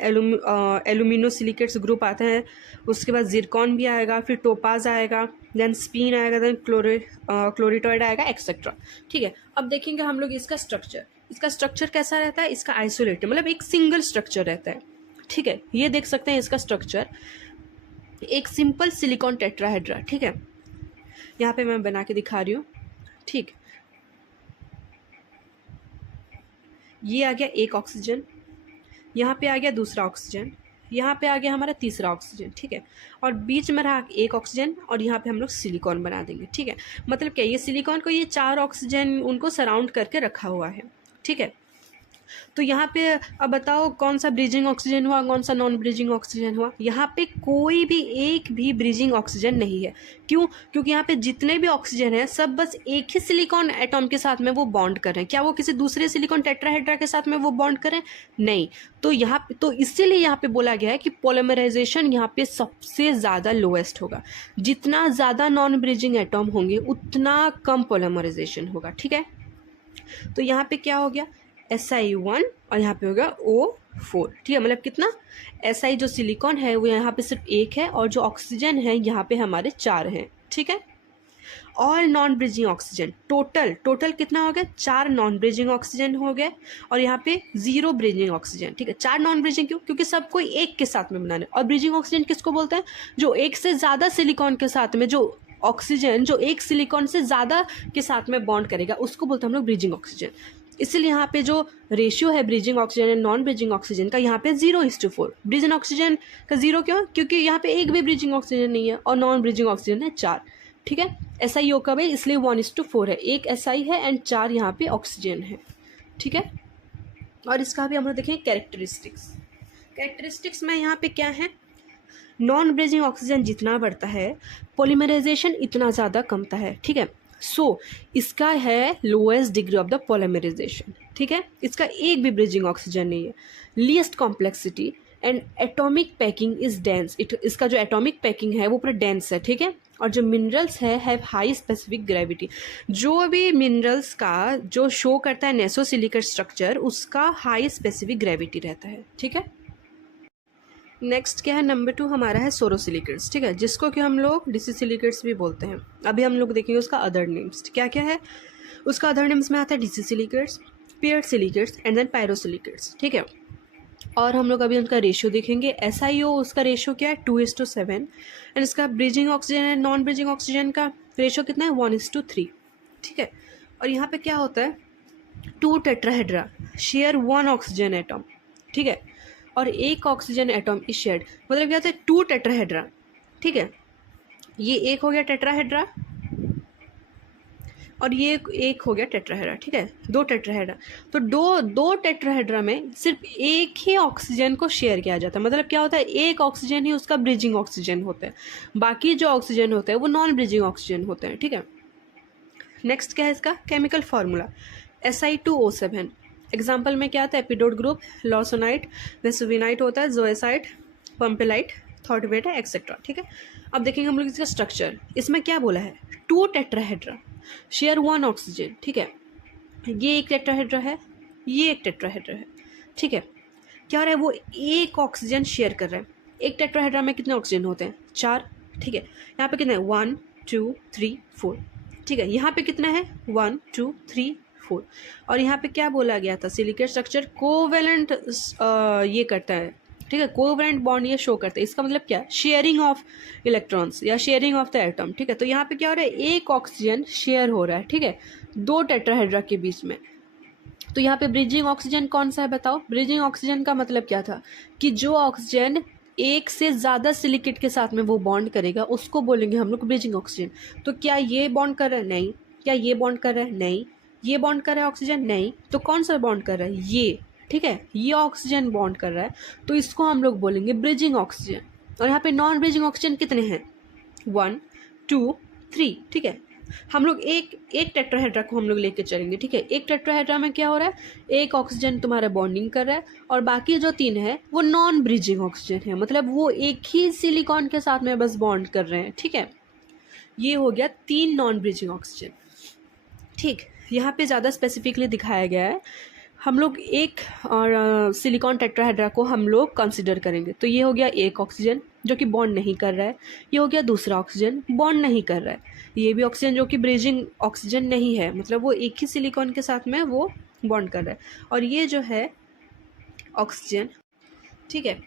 एल्यूमिनोसिलिकेट्स ग्रुप आता है, उसके बाद जिरकॉन भी आएगा, फिर टोपाज आएगा, देन स्पीन आएगा, देन क्लोरिटॉइड आएगा, एक्सेट्रा, ठीक है। अब देखेंगे हम लोग इसका स्ट्रक्चर कैसा रहता है, इसका आइसोलेटेड मतलब एक सिंगल स्ट्रक्चर रहता है, ठीक है। ये देख सकते हैं इसका स्ट्रक्चर, एक सिंपल सिलिकॉन टेट्राहेड्रा, ठीक है। यहाँ पे मैं बना के दिखा रही हूँ, ठीक। ये आ गया एक ऑक्सीजन, यहाँ पे आ गया दूसरा ऑक्सीजन, यहाँ पे आ गया हमारा तीसरा ऑक्सीजन, ठीक है, और बीच में रहा एक ऑक्सीजन, और यहाँ पे हम लोग सिलिकॉन बना देंगे, ठीक है। मतलब क्या, ये सिलिकॉन को ये 4 ऑक्सीजन उनको सराउंड करके रखा हुआ है, ठीक है। तो यहाँ पे अब बताओ कौन सा ब्रीजिंग ऑक्सीजन हुआ, कौन सा नॉन ब्रीजिंग ऑक्सीजन हुआ। यहाँ पे कोई भी एक भी ब्रीजिंग ऑक्सीजन नहीं है। क्यों? क्योंकि यहाँ पे जितने भी ऑक्सीजन है सब बस एक ही सिलिकॉन एटॉम के साथ में वो बॉन्ड कर रहे हैं। क्या वो किसी दूसरे सिलिकॉन टेट्राहेड्रा के साथ में वो बॉन्ड करें? नहीं। तो यहाँ पे तो इसीलिए यहाँ पे बोला गया है कि पोलीमराइजेशन यहाँ पे सबसे ज़्यादा लोएस्ट होगा। जितना ज़्यादा नॉन ब्रीजिंग एटॉम होंगे उतना कम पोलीमराइजेशन होगा, ठीक है। तो यहाँ पे क्या हो गया, Si1 और यहाँ पे होगा O4, ठीक है। मतलब कितना, Si जो सिलिकॉन है वो यहाँ पे सिर्फ एक है, और जो ऑक्सीजन है यहाँ पे हमारे 4 हैं, ठीक है। और नॉन ब्रिजिंग ऑक्सीजन टोटल कितना हो गया, 4 नॉन ब्रिजिंग ऑक्सीजन हो गए, और यहाँ पे 0 ब्रिजिंग ऑक्सीजन, ठीक है। 4 नॉन ब्रिजिंग क्यों? क्योंकि सब कोई एक के साथ में बनाने। और ब्रिजिंग ऑक्सीजन किसको बोलते हैं? जो एक से ज़्यादा सिलिकॉन के साथ में, जो ऑक्सीजन जो एक सिलिकॉन से ज़्यादा के साथ में बॉन्ड करेगा उसको बोलते हैं हम लोग ब्रिजिंग ऑक्सीजन। इसलिए यहाँ पे जो रेशियो है bridging oxygen and non bridging oxygen का, यहाँ पे 0:4। ब्रिजिंग ऑक्सीजन का 0 क्यों? क्योंकि यहाँ पे एक भी ब्रिजिंग ऑक्सीजन नहीं है, और नॉन ब्रिजिंग ऑक्सीजन है 4, ठीक है। SiO कब है, इसलिए 1:4 है, एक Si है एंड 4 यहाँ पे ऑक्सीजन है, ठीक है। और इसका भी हम लोग देखें कैरेक्टरिस्टिक्स में यहाँ पे क्या है, नॉन ब्रिजिंग ऑक्सीजन जितना बढ़ता है पॉलीमराइजेशन इतना ज़्यादा कमता है, ठीक है। सो इसका है lowest degree of the polymerisation, ठीक है। इसका एक भी ब्रिजिंग ऑक्सीजन नहीं है, least complexity and atomic packing is dense. इसका जो एटॉमिक पैकिंग है वो पूरा डेंस है, ठीक है। और जो मिनरल्स है हैव हाई स्पेसिफिक ग्रेविटी। जो भी मिनरल्स का जो शो करता है नेसोसिलिकेट स्ट्रक्चर, उसका हाई स्पेसिफिक ग्रेविटी रहता है, ठीक है। नेक्स्ट क्या है, नंबर 2 हमारा है सोरोसिलिकेट्स, ठीक है, जिसको कि हम लोग डिसिसिलिकेट्स भी बोलते हैं। अभी हम लोग देखेंगे उसका अदर नेम्स क्या क्या है। उसका अदर नेम्स में आता है डिसिसिलिकेट्स, पेयर्ड सिलिकेट्स एंड देन पायरोसिलिकेट्स, ठीक है। और हम लोग अभी उनका रेशियो देखेंगे। SiO उसका रेशियो क्या है, 2:7, एंड इसका bridging oxygen and non bridging oxygen का रेशियो कितना है, 1:3, ठीक है। और यहाँ पे क्या होता है, 2 टेट्राहेड्रा शेयर 1 ऑक्सीजन एटॉम, ठीक है, और एक ऑक्सीजन एटॉम इज शेयर्ड। मतलब क्या होता है, 2 टेट्राहेड्रा, ठीक है। ये एक हो गया टेट्राहेड्रा, और ये एक हो गया टेट्राहेड्रा, ठीक है, 2 टेट्राहेड्रा। तो दो टेट्राहेड्रा में सिर्फ एक ही ऑक्सीजन को शेयर किया जाता है। मतलब क्या होता है, एक ऑक्सीजन ही उसका ब्रिजिंग ऑक्सीजन होता है, बाकी जो ऑक्सीजन होता है वो नॉन ब्रिजिंग ऑक्सीजन होते हैं, ठीक है। नेक्स्ट क्या है इसका केमिकल फार्मूला, Si2O7। एग्जाम्पल में क्या आता है, एपिडोट ग्रुप, लॉसोनाइट, वेसुविनाइट होता है, जोएसाइट, पंपेलाइट, थॉटवेट है, एक्सेट्रा, ठीक है। अब देखेंगे हम लोग इसका स्ट्रक्चर। इसमें क्या बोला है, 2 टेट्राहेड्रा शेयर 1 ऑक्सीजन, ठीक है। ये एक टेट्राहेड्रा है, ये एक टेट्राहेड्रा है, ठीक है। क्या हो रहा है, वो एक ऑक्सीजन शेयर कर रहा है। एक टेट्राहेड्रा में कितने ऑक्सीजन होते हैं, 4, ठीक है। यहाँ पे कितने हैं, 1 2 3 4, ठीक है। यहाँ पे कितना है, 1 2 3 4। और यहाँ पे क्या बोला गया था, सिलिकेट स्ट्रक्चर कोवेलेंट ये करता है, ठीक है, कोवेलेंट बॉन्ड ये शो करता है। इसका मतलब क्या, शेयरिंग ऑफ इलेक्ट्रॉन्स या शेयरिंग ऑफ द एटम, ठीक है। तो यहाँ पे क्या हो रहा है, एक ऑक्सीजन शेयर हो रहा है, ठीक है, 2 टेट्राहेड्रा के बीच में। तो यहाँ पे ब्रिजिंग ऑक्सीजन कौन सा है बताओ। ब्रिजिंग ऑक्सीजन का मतलब क्या था कि जो ऑक्सीजन एक से ज़्यादा सिलिकेट के साथ में वो बॉन्ड करेगा उसको बोलेंगे हम लोग ब्रिजिंग ऑक्सीजन। तो क्या ये बॉन्ड कर रहा है, नहीं। क्या ये बॉन्ड कर रहा है, नहीं। ये बॉन्ड कर रहा है ऑक्सीजन, नहीं। तो कौन सा बॉन्ड कर रहा है, ये, ठीक है, ये ऑक्सीजन बॉन्ड कर रहा है, तो इसको हम लोग बोलेंगे ब्रिजिंग ऑक्सीजन। और यहाँ पे नॉन ब्रिजिंग ऑक्सीजन कितने हैं, 1 2 3, ठीक है। हम लोग एक टेट्राहेड्रा को हम लोग लेके चलेंगे, ठीक है। एक टेट्राहेड्रा में क्या हो रहा है, एक ऑक्सीजन तुम्हारा बॉन्डिंग कर रहा है, और बाकी जो 3 है वो नॉन ब्रिजिंग ऑक्सीजन है, मतलब वो एक ही सिलिकॉन के साथ में बस बॉन्ड कर रहे हैं, ठीक है। ये हो गया 3 नॉन ब्रिजिंग ऑक्सीजन, ठीक। यहाँ पे ज़्यादा स्पेसिफिकली दिखाया गया है। हम लोग एक और सिलिकॉन टेट्राहेड्रा को हम लोग कंसिडर करेंगे। तो ये हो गया एक ऑक्सीजन जो कि बॉन्ड नहीं कर रहा है, ये हो गया दूसरा ऑक्सीजन बॉन्ड नहीं कर रहा है, ये भी ऑक्सीजन जो कि ब्रिजिंग ऑक्सीजन नहीं है, मतलब वो एक ही सिलिकॉन के साथ में वो बॉन्ड कर रहा है, और ये जो है ऑक्सीजन, ठीक है।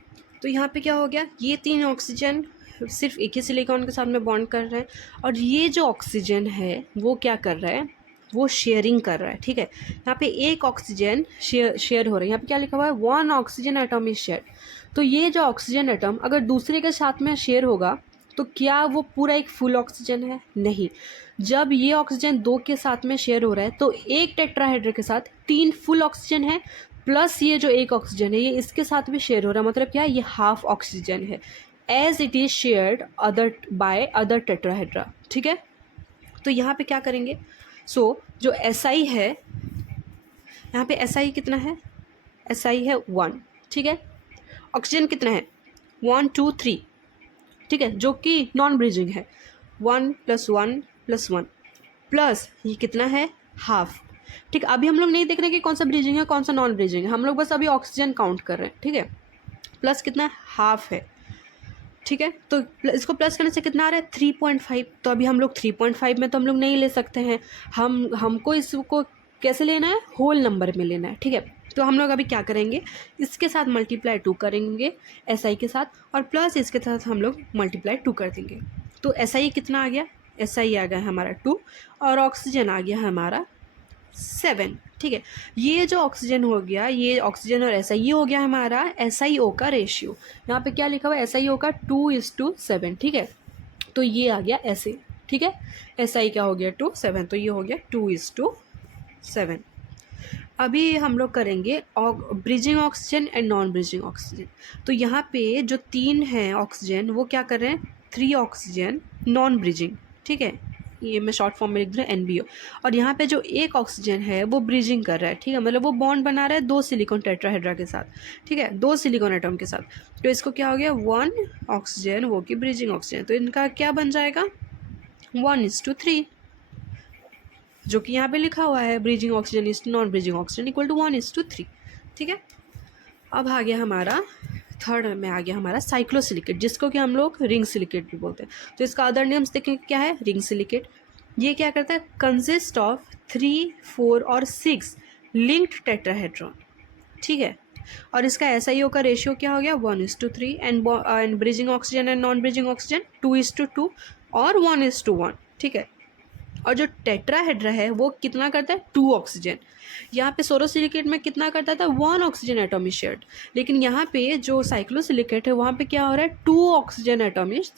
तो यहाँ पे क्या हो गया, ये 3 ऑक्सीजन सिर्फ एक ही सिलिकॉन के साथ में बॉन्ड कर रहे हैं, और ये जो ऑक्सीजन है वो क्या कर रहा है, वो शेयरिंग कर रहा है, ठीक है। यहाँ पे एक ऑक्सीजन शेयर हो रहा है, यहाँ पे क्या लिखा हुआ है, 1 ऑक्सीजन एटम इज शेयर। तो ये जो ऑक्सीजन एटम अगर दूसरे के साथ में शेयर होगा तो क्या वो पूरा एक फुल ऑक्सीजन है? नहीं। जब ये ऑक्सीजन 2 के साथ में शेयर हो रहा है तो एक टेट्राहेड्रा के साथ 3 फुल ऑक्सीजन है, प्लस ये जो एक ऑक्सीजन है ये इसके साथ भी शेयर हो रहा है, मतलब क्या है, ये हाफ ऑक्सीजन है as it is shared other by other tetrahedra, ठीक है। तो यहाँ पे क्या करेंगे, जो SI है, यहाँ पे SI कितना है, SI है 1, ठीक है। ऑक्सीजन कितना है, 1 2 3, ठीक है, जो कि नॉन ब्रीजिंग है, 1 + 1 + 1 प्लस ये कितना है, हाफ, ठीक। अभी हम लोग नहीं देख रहे कि कौन सा ब्रीजिंग है कौन सा नॉन ब्रीजिंग है, हम लोग बस अभी ऑक्सीजन काउंट कर रहे हैं, ठीक है। प्लस कितना, हाफ है, ठीक है। तो इसको प्लस करने से कितना आ रहा है, 3.5। तो अभी हम लोग 3.5 में तो हम लोग नहीं ले सकते हैं, हमको इसको कैसे लेना है, होल नंबर में लेना है, ठीक है। तो हम लोग अभी क्या करेंगे, इसके साथ मल्टीप्लाई 2 करेंगे SI के साथ, और प्लस इसके साथ हम लोग मल्टीप्लाई 2 कर देंगे। तो SI कितना आ गया, SI आ गया हमारा 2 और ऑक्सीजन आ गया हमारा 7, ठीक है। ये जो ऑक्सीजन हो गया, ये ऑक्सीजन और SI, ये हो गया हमारा SiO का रेशियो। यहाँ पे क्या लिखा हुआ है, SiO का 2:7, ठीक है। तो ये आ गया ऐसे, ठीक है। SI क्या हो गया 2:7, तो ये हो गया 2:7। अभी हम लोग करेंगे bridging oxygen and non bridging oxygen. तो यहाँ पे जो 3 हैं ऑक्सीजन वो क्या कर रहे हैं, 3 ऑक्सीजन नॉन ब्रिजिंग, ठीक है, ये मैं शॉर्ट फॉर्म में लिख दूँ NBO। और यहाँ पे जो एक ऑक्सीजन है वो ब्रिजिंग कर रहा है, ठीक है, मतलब वो बॉन्ड बना रहा है 2 सिलिकॉन टेट्राहेड्रा के साथ, ठीक है, 2 सिलिकॉन एटम के साथ। तो इसको क्या हो गया, 1 ऑक्सीजन वो की ब्रिजिंग ऑक्सीजन, तो इनका क्या बन जाएगा, 1:3, जो कि यहाँ पे लिखा हुआ है, bridging oxygen is non bridging oxygen equal to 1:3, ठीक है। अब आ गया हमारा थर्ड में आ गया हमारा साइक्लोसिलिकेट, जिसको कि हम लोग रिंग सिलिकेट भी बोलते हैं। तो इसका अदर नेम्स देखेंगे क्या है, रिंग सिलिकेट। ये क्या करता है, कंसिस्ट ऑफ 3 4 और 6 लिंक्ड टेट्राहेड्रॉन, ठीक है। और इसका SiO का रेशियो क्या हो गया, 1:3, and bridging oxygen and non bridging oxygen 2:2 और 1:1, ठीक है। और जो टेट्राहेड्रा है वो कितना करता है, 2 ऑक्सीजन। यहाँ पे सोरोसिलिकेट में कितना करता था, 1 ऑक्सीजन एटम इज शेयर्ड, लेकिन यहाँ पे जो साइक्लोसिलिकेट है वहाँ पे क्या हो रहा है, 2 ऑक्सीजन एटम इज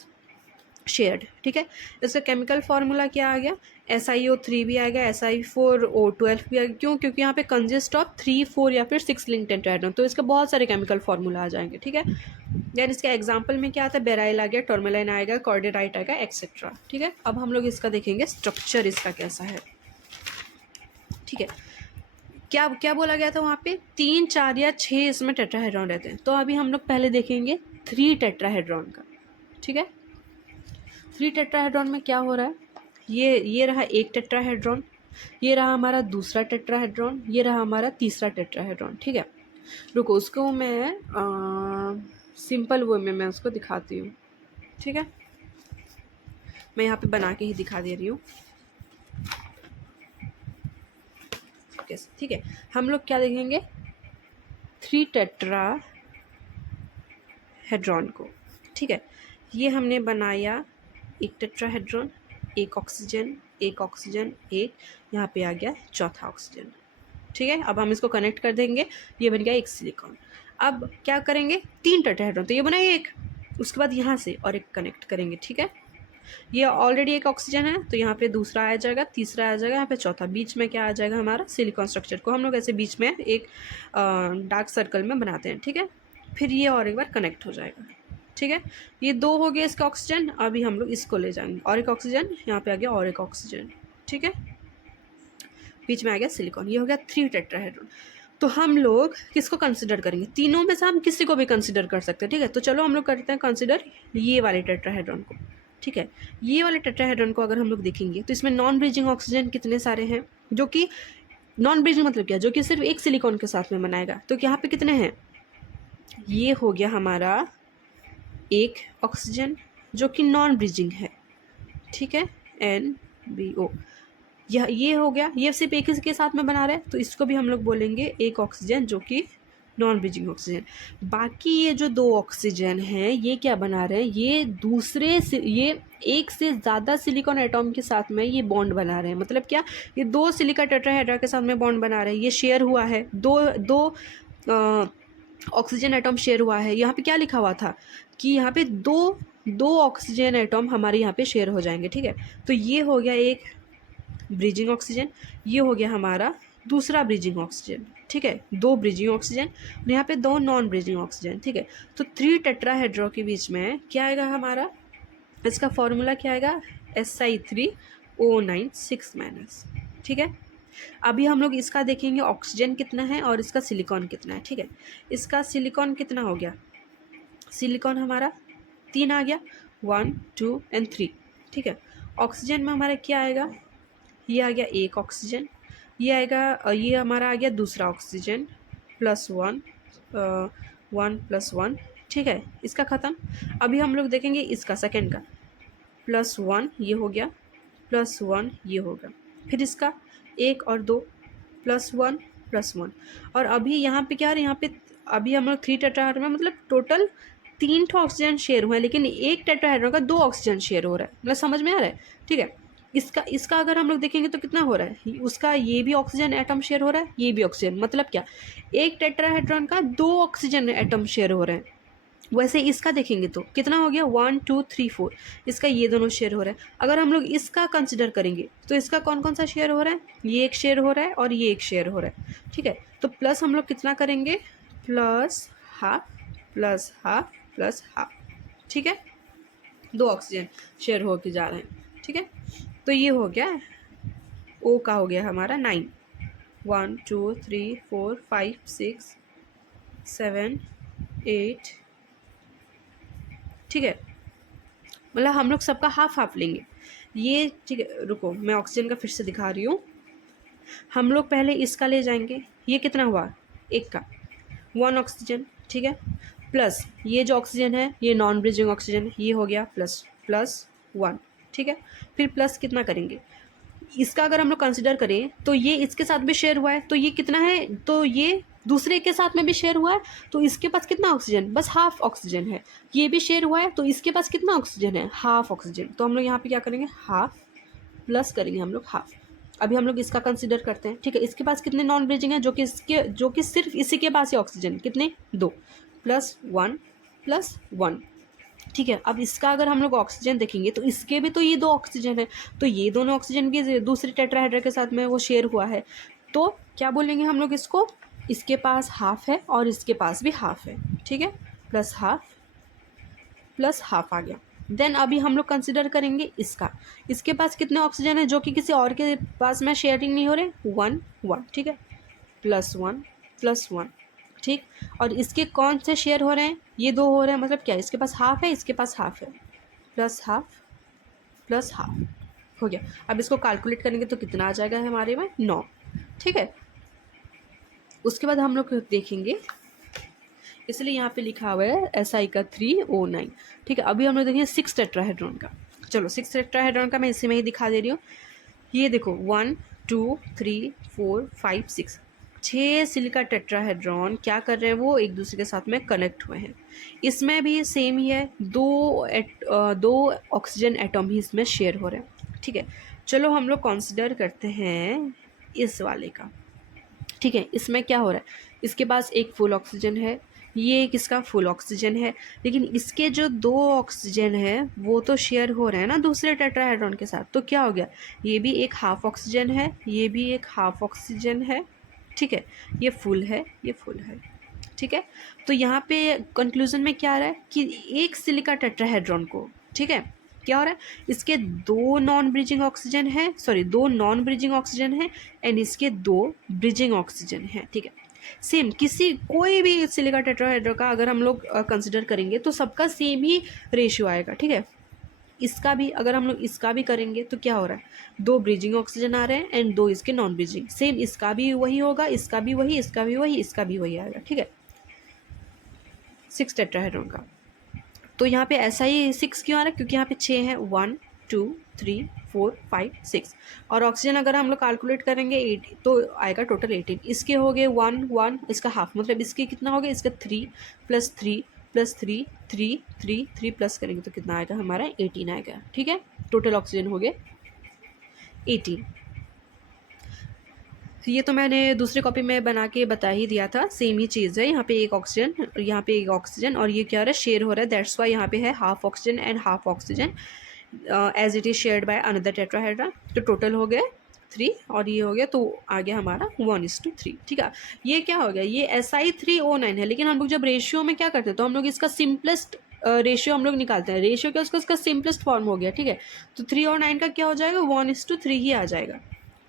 शेयर्ड, ठीक है। इसका केमिकल फार्मूला क्या आ गया, SiO3 भी आ गया, Si4O12 भी आ गया, क्यों, क्योंकि यहाँ पे कंजिस्ट ऑफ 3 4 या फिर 6 लिंक टेट्राहेड्रॉन, तो इसके बहुत सारे केमिकल फार्मूला आ जाएंगे, ठीक है। यानी इसका एग्जाम्पल में क्या आता है, बेराइल आ गया, टॉर्मेलाइन आएगा, कॉर्डेराइट आएगा, एक्सेट्रा, ठीक है। अब हम लोग इसका देखेंगे स्ट्रक्चर इसका कैसा है, ठीक है। क्या क्या बोला गया था वहाँ पे, 3 4 या 6 इसमें टेट्राहेड्रॉन रहते हैं। तो अभी हम लोग पहले देखेंगे 3 टेट्राहेड्रॉन का, ठीक है। 3 टेट्राहेड्रॉन में क्या हो रहा है, ये रहा एक टेट्राहेड्रॉन, ये रहा हमारा दूसरा टेट्राहेड्रॉन, ये रहा हमारा तीसरा टेट्राहेड्रॉन, ठीक है। रुको उसको मैं सिंपल वे में मैं उसको दिखाती हूँ, ठीक है। मैं यहाँ पे बना के ही दिखा दे रही हूँ, ठीक है। हम लोग क्या देखेंगे, 3 टेट्राहेड्रॉन को, ठीक है। ये हमने बनाया एक टेट्राहेड्रॉन, एक ऑक्सीजन, एक ऑक्सीजन, एक, यहाँ पे आ गया चौथा ऑक्सीजन, ठीक है। अब हम इसको कनेक्ट कर देंगे, ये बन गया एक सिलिकॉन। अब क्या करेंगे, 3 टेट्राहेड्रॉन, तो ये बना एक, उसके बाद यहाँ से और एक कनेक्ट करेंगे, ठीक है। ये ऑलरेडी एक ऑक्सीजन है तो यहाँ पे दूसरा आ जाएगा, तीसरा आ जाएगा, यहाँ पे चौथा, बीच में क्या आ जाएगा हमारा सिलिकॉन स्ट्रक्चर को हम लोग ऐसे बीच में एक डार्क सर्कल में बनाते हैं, ठीक है। फिर ये और एक बार कनेक्ट हो जाएगा, ठीक है। ये 2 हो गए इसके ऑक्सीजन, अभी हम लोग इसको ले जाएंगे, और एक ऑक्सीजन, यहाँ पे आ गया और एक ऑक्सीजन, ठीक है। बीच में आ गया सिलिकॉन, ये हो गया 3 टेट्राहेड्रॉन। तो हम लोग किसको कंसिडर करेंगे, तीनों में से हम किसी को भी कंसिडर कर सकते हैं, ठीक है। तो चलो हम लोग करते हैं कंसिडर ये वाले टेट्राहेड्रॉन को, ठीक है। ये वाले टेट्राहेड्रॉन को अगर हम लोग देखेंगे तो इसमें नॉन ब्रिजिंग ऑक्सीजन कितने सारे हैं, जो कि नॉन ब्रिजिंग मतलब क्या, जो कि सिर्फ एक सिलिकॉन के साथ में बनाएगा। तो यहाँ पे कितने हैं, ये हो गया हमारा एक ऑक्सीजन जो कि नॉन ब्रिजिंग है, ठीक है, NBO। ये हो गया, ये सिर्फ एक ही के साथ में बना रहे हैं, तो इसको भी हम लोग बोलेंगे एक ऑक्सीजन जो कि नॉन ब्रिजिंग ऑक्सीजन। बाकी ये जो 2 ऑक्सीजन हैं ये क्या बना रहे हैं, ये एक से ज़्यादा सिलिकॉन एटॉम के साथ में ये बॉन्ड बना रहे हैं। मतलब क्या, ये 2 सिलिका टेट्राहेड्रा के साथ में बॉन्ड बना रहे हैं, ये शेयर हुआ है, दो ऑक्सीजन एटॉम शेयर हुआ है। यहाँ पे क्या लिखा हुआ था कि यहाँ पे दो ऑक्सीजन एटॉम हमारे यहाँ पे शेयर हो जाएंगे, ठीक है। तो ये हो गया एक ब्रिजिंग ऑक्सीजन, ये हो गया हमारा दूसरा ब्रिजिंग ऑक्सीजन, ठीक है। 2 ब्रिजिंग ऑक्सीजन और यहाँ पे 2 नॉन ब्रिजिंग ऑक्सीजन, ठीक है। तो 3 टेट्राहेड्रा के बीच में क्या आएगा हमारा, इसका फॉर्मूला क्या आएगा, Si3O9 6-, ठीक है। अभी हम लोग इसका देखेंगे ऑक्सीजन कितना है और इसका सिलिकॉन कितना है, ठीक है। इसका सिलिकॉन कितना हो गया, सिलिकॉन हमारा 3 आ गया, 1 2 एंड 3, ठीक है। ऑक्सीजन में हमारा क्या आएगा, ये आ गया एक ऑक्सीजन, ये आएगा, ये हमारा आ गया दूसरा ऑक्सीजन +1 1 +1, ठीक है। इसका ख़त्म। अभी हम लोग देखेंगे इसका सेकेंड का, +1 ये हो गया, +1 ये होगा, फिर इसका 1 और 2 +1 +1। और अभी यहाँ पे क्या है, यहाँ पे अभी हम लोग 3 टेट्राहेड्रा में मतलब टोटल 3 ठो ऑक्सीजन शेयर हुए हैं, लेकिन एक टेट्राहेड्रा का 2 ऑक्सीजन शेयर हो रहा है। मतलब समझ में आ रहा है, ठीक है। इसका अगर हम लोग देखेंगे तो कितना हो रहा है, उसका ये भी ऑक्सीजन एटम शेयर हो रहा है, ये भी ऑक्सीजन, मतलब क्या, एक टेट्राहेड्रॉन का 2 ऑक्सीजन एटम शेयर हो रहे हैं। वैसे इसका देखेंगे तो कितना हो गया, 1 2 3 4, इसका ये दोनों शेयर हो रहा है। अगर हम लोग इसका कंसिडर करेंगे तो इसका कौन कौन सा शेयर हो रहा है, ये एक शेयर हो रहा है और ये एक शेयर हो रहा है, ठीक है। तो प्लस हम लोग कितना करेंगे, +½ +½ ठीक है। 2 ऑक्सीजन शेयर होके जा रहे हैं, ठीक है। तो ये हो गया, ओ का हो गया हमारा 9, 1 2 3 4 5 6 7 8, ठीक है। मतलब हम लोग सबका हाफ हाफ लेंगे ये, ठीक है। रुको मैं ऑक्सीजन का फिर से दिखा रही हूँ। हम लोग पहले इसका ले जाएंगे, ये कितना हुआ, एक का 1 ऑक्सीजन, ठीक है। प्लस ये जो ऑक्सीजन है ये नॉन ब्रिजिंग ऑक्सीजन, ये हो गया +1, ठीक है। फिर प्लस कितना करेंगे, इसका अगर हम लोग कंसिडर करें तो ये इसके साथ भी शेयर हुआ है, तो ये कितना है, तो ये दूसरे के साथ में भी शेयर हुआ है, तो इसके पास कितना ऑक्सीजन, बस हाफ ऑक्सीजन है। ये भी शेयर हुआ है तो इसके पास कितना ऑक्सीजन है, हाफ ऑक्सीजन। तो हम लोग यहाँ पे क्या करेंगे, हाफ प्लस करेंगे हम लोग हाफ। अभी हम लोग इसका कंसिडर करते हैं, ठीक है। इसके पास कितने नॉन ब्रिजिंग है, जो कि सिर्फ इसी के पास ही ऑक्सीजन, कितने, 2 +1 +1, ठीक है। अब इसका अगर हम लोग ऑक्सीजन देखेंगे तो इसके भी तो ये 2 ऑक्सीजन है, तो ये दोनों ऑक्सीजन भी दूसरे टेट्राहेड्रा के साथ में वो शेयर हुआ है। तो क्या बोलेंगे हम लोग इसको, इसके पास हाफ है और इसके पास भी हाफ है, ठीक है। +½ आ गया। देन अभी हम लोग कंसिडर करेंगे इसके पास कितने ऑक्सीजन है जो कि किसी और के पास में शेयरिंग नहीं हो रहे, 1 1, ठीक है। +1 +1, ठीक। और इसके कौन से शेयर हो रहे हैं, ये 2 हो रहे हैं, मतलब क्या, इसके पास हाफ है, इसके पास हाफ है, +½ हो गया। अब इसको कैलकुलेट करेंगे तो कितना आ जाएगा हमारे में, 9, ठीक है। उसके बाद हम लोग देखेंगे, इसलिए यहाँ पे लिखा हुआ है SI का 3O9, ठीक है। अभी हम लोग देखेंगे 6 टेट्राहेड्रॉन का। चलो 6 टेट्राहेड्रॉन का मैं इसी में ही दिखा दे रही हूँ। ये देखो 1 2 3 4 5 6, 6 सिलिका टेट्राहेड्रॉन क्या कर रहे हैं, वो एक दूसरे के साथ में कनेक्ट हुए हैं। इसमें भी सेम ही है, 2 ऑक्सीजन एटम ही इसमें शेयर हो रहे हैं, ठीक है। चलो हम लोग कंसिडर करते हैं इस वाले का, ठीक है। इसमें क्या हो रहा है, इसके पास एक फुल ऑक्सीजन है, ये एक इसका फुल ऑक्सीजन है, लेकिन इसके जो 2 ऑक्सीजन है वो तो शेयर हो रहे हैं ना दूसरे टेट्राहेड्रॉन के साथ। तो क्या हो गया, ये भी एक हाफ ऑक्सीजन है, ये भी एक हाफ ऑक्सीजन है, ठीक है। ये फुल है, ये फुल है, ठीक है। तो यहाँ पे कंक्लूजन में क्या आ रहा है कि एक सिलिका टेट्राहेड्रॉन को, ठीक है, क्या हो रहा है, इसके 2 नॉन ब्रिजिंग ऑक्सीजन है, 2 नॉन ब्रिजिंग ऑक्सीजन है एंड इसके 2 ब्रिजिंग ऑक्सीजन है, ठीक है। सेम कोई भी सिलिका टेट्राहेड्रा का अगर हम लोग कंसिडर करेंगे तो सबका सेम ही रेशियो आएगा, ठीक है। इसका भी अगर हम लोग इसका भी करेंगे तो क्या हो रहा है, 2 ब्रिजिंग ऑक्सीजन आ रहे हैं एंड 2 इसके नॉन ब्रिजिंग, सेम इसका भी वही होगा, इसका भी वही, इसका भी वही, इसका भी वही आएगा, ठीक है। 6 टेट्राहेड्रॉन का। तो यहाँ पे ऐसा ही 6 क्यों आ रहा है, क्योंकि यहाँ पे 6 है, 1 2 3 4 5 6 और ऑक्सीजन अगर हम लोग कैलकुलेट करेंगे 8 तो आएगा टोटल 18। इसके हो गए 1 1 इसका हाफ मतलब इसके कितना हो गया, इसका 3 प्लस 3 प्लस 3 3 3 3 प्लस करेंगे तो कितना आएगा हमारा 18 आएगा। ठीक है, टोटल ऑक्सीजन हो गए 18। ये तो मैंने दूसरे कॉपी में बना के बता ही दिया था, सेम ही चीज़ है। यहाँ पे एक ऑक्सीजन, यहाँ पे एक ऑक्सीजन और ये क्या हो रहा है, शेयर हो रहा है। दैट्स वाई यहाँ पे है half oxygen and half oxygen as it is shared by another tetrahedra. तो टोटल हो गए 3 और ये हो गया तो आ गया हमारा 1:3। ठीक है, ये क्या हो गया, ये Si3O9 है। लेकिन हम लोग जब रेशियो में क्या करते हैं तो हम लोग इसका सिंपलेस्ट रेशियो हम लोग निकालते हैं। रेशियो क्या उसका सिंपलेस्ट फॉर्म हो गया। ठीक है, तो 3 और 9 का क्या हो जाएगा, 1:3 ही आ जाएगा।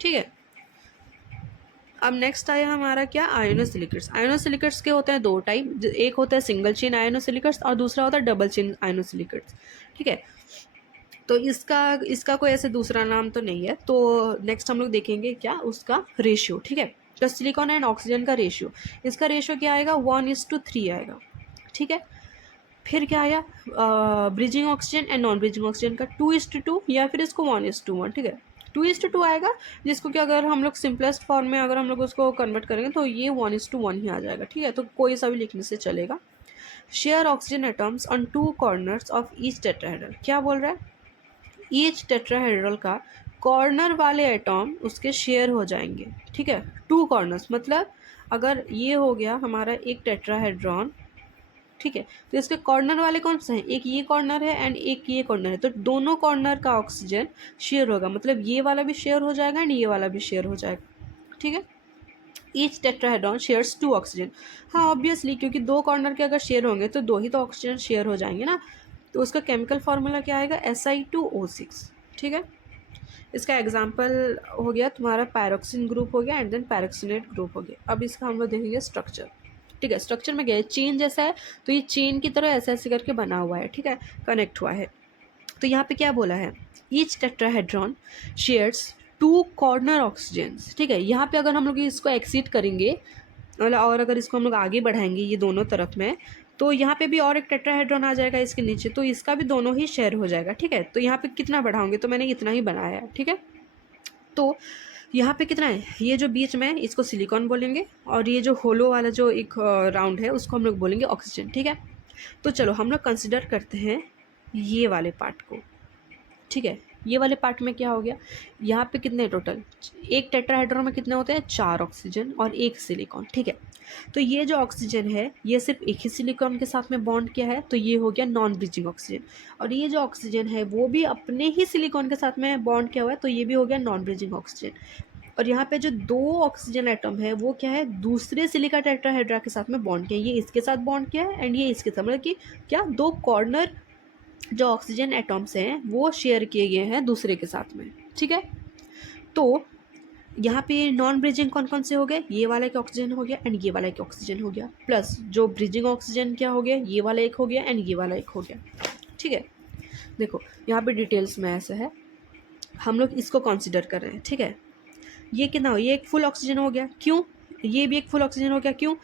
ठीक है, अब नेक्स्ट आया हमारा क्या, आयोनोसिलिकेट्स। आयोनोसिलिकेट्स के होते हैं दो टाइप, एक होता है सिंगल चेन आयोनोसिलिकेट्स और दूसरा होता है डबल चेन आयोनोसिलिकेट्स। ठीक है, तो इसका कोई ऐसे दूसरा नाम तो नहीं है। तो नेक्स्ट हम लोग देखेंगे क्या, उसका रेशियो। ठीक है, तो सिलिकॉन एंड ऑक्सीजन का रेशियो, इसका रेशियो क्या आएगा, 1:3 आएगा। ठीक है, फिर क्या आया, bridging oxygen and non bridging oxygen का 2:2 या फिर इसको 1:1। ठीक है, 2:2 आएगा, जिसको कि अगर हम लोग सिंपलेस्ट फॉर्म में अगर हम लोग उसको कन्वर्ट करेंगे तो ये 1:1 ही आ जाएगा। ठीक है, तो कोई सा भी लिखने से चलेगा। Share oxygen atoms on 2 corners of each tetrahedral. क्या बोल रहा है, ईच टेट्राहेड्रल का कॉर्नर वाले एटॉम उसके शेयर हो जाएंगे। ठीक है, 2 कॉर्नर्स मतलब अगर ये हो गया हमारा एक टेट्राहेड्रॉन। ठीक है, तो इसके कॉर्नर वाले कौन से हैं, एक ये कॉर्नर है एंड एक ये कॉर्नर है। तो दोनों कॉर्नर का ऑक्सीजन शेयर होगा, मतलब ये वाला भी शेयर हो जाएगा एंड ये वाला भी शेयर हो जाएगा। ठीक है, ईच टेट्राहेड्रॉन शेयर्स 2 ऑक्सीजन। हाँ ऑब्वियसली, क्योंकि 2 कॉर्नर के अगर शेयर होंगे तो 2 ही तो ऑक्सीजन शेयर हो जाएंगे ना। तो उसका केमिकल फार्मूला क्या आएगा, Si2O6। ठीक है, इसका एग्जाम्पल हो गया तुम्हारा पैरोक्सिन ग्रुप हो गया एंड देन पैरोक्सिनेट ग्रुप हो गया। अब इसका हम लोग देखेंगे स्ट्रक्चर। ठीक है, स्ट्रक्चर में गया चेन जैसा है, तो ये चेन की तरह ऐसे ऐसे करके बना हुआ है। ठीक है, कनेक्ट हुआ है। तो यहाँ पे क्या बोला है, each tetrahedron shares 2 corner oxygens. ठीक है, यहाँ पे अगर हम लोग इसको एक्सीड करेंगे और अगर इसको हम लोग आगे बढ़ाएंगे ये दोनों तरफ में, तो यहाँ पे भी और एक टेट्राहेड्रॉन आ जाएगा इसके नीचे, तो इसका भी दोनों ही शेयर हो जाएगा। ठीक है, तो यहाँ पे कितना बढ़ाऊंगे, तो मैंने इतना ही बनाया है। ठीक है, तो यहाँ पे कितना है, ये जो बीच में इसको सिलिकॉन बोलेंगे और ये जो होलो वाला जो एक राउंड है उसको हम लोग बोलेंगे ऑक्सीजन। ठीक है, तो चलो हम लोग कंसिडर करते हैं ये वाले पार्ट को। ठीक है, ये वाले पार्ट में क्या हो गया, यहाँ पे कितने टोटल, एक टेट्राहेड्रॉन में कितने होते हैं, 4 ऑक्सीजन और 1 सिलिकॉन। ठीक है, तो ये जो ऑक्सीजन है ये सिर्फ एक ही सिलिकॉन के साथ में बॉन्ड किया है, तो ये हो गया नॉन ब्रीचिंग ऑक्सीजन। और ये जो ऑक्सीजन है वो भी अपने ही सिलिकॉन के साथ में बॉन्ड किया हुआ है, तो ये भी हो गया नॉन ब्रीचिंग ऑक्सीजन। और यहाँ पे जो 2 ऑक्सीजन एटम है वो क्या है, दूसरे सिलिका टेट्राहेड्रा के साथ में बॉन्ड किया है। ये इसके साथ बॉन्ड किया है एंड ये इसके साथ, मतलब कि क्या 2 कॉर्नर जो ऑक्सीजन एटम्स हैं वो शेयर किए गए हैं दूसरे के साथ में। ठीक है, तो यहाँ पे नॉन ब्रिजिंग कौन कौन से हो गए, ये वाला एक ऑक्सीजन हो गया एंड ये वाला एक ऑक्सीजन हो गया, प्लस जो ब्रिजिंग ऑक्सीजन क्या हो गया, ये वाला एक हो गया एंड ये वाला एक हो गया। ठीक है, देखो यहाँ पे डिटेल्स में ऐसा है, हम लोग इसको कंसिडर कर रहे हैं। ठीक है, ये कितना हो, ये एक फुल ऑक्सीजन हो गया, क्यों, ये भी एक फुल ऑक्सीजन हो गया, क्यों,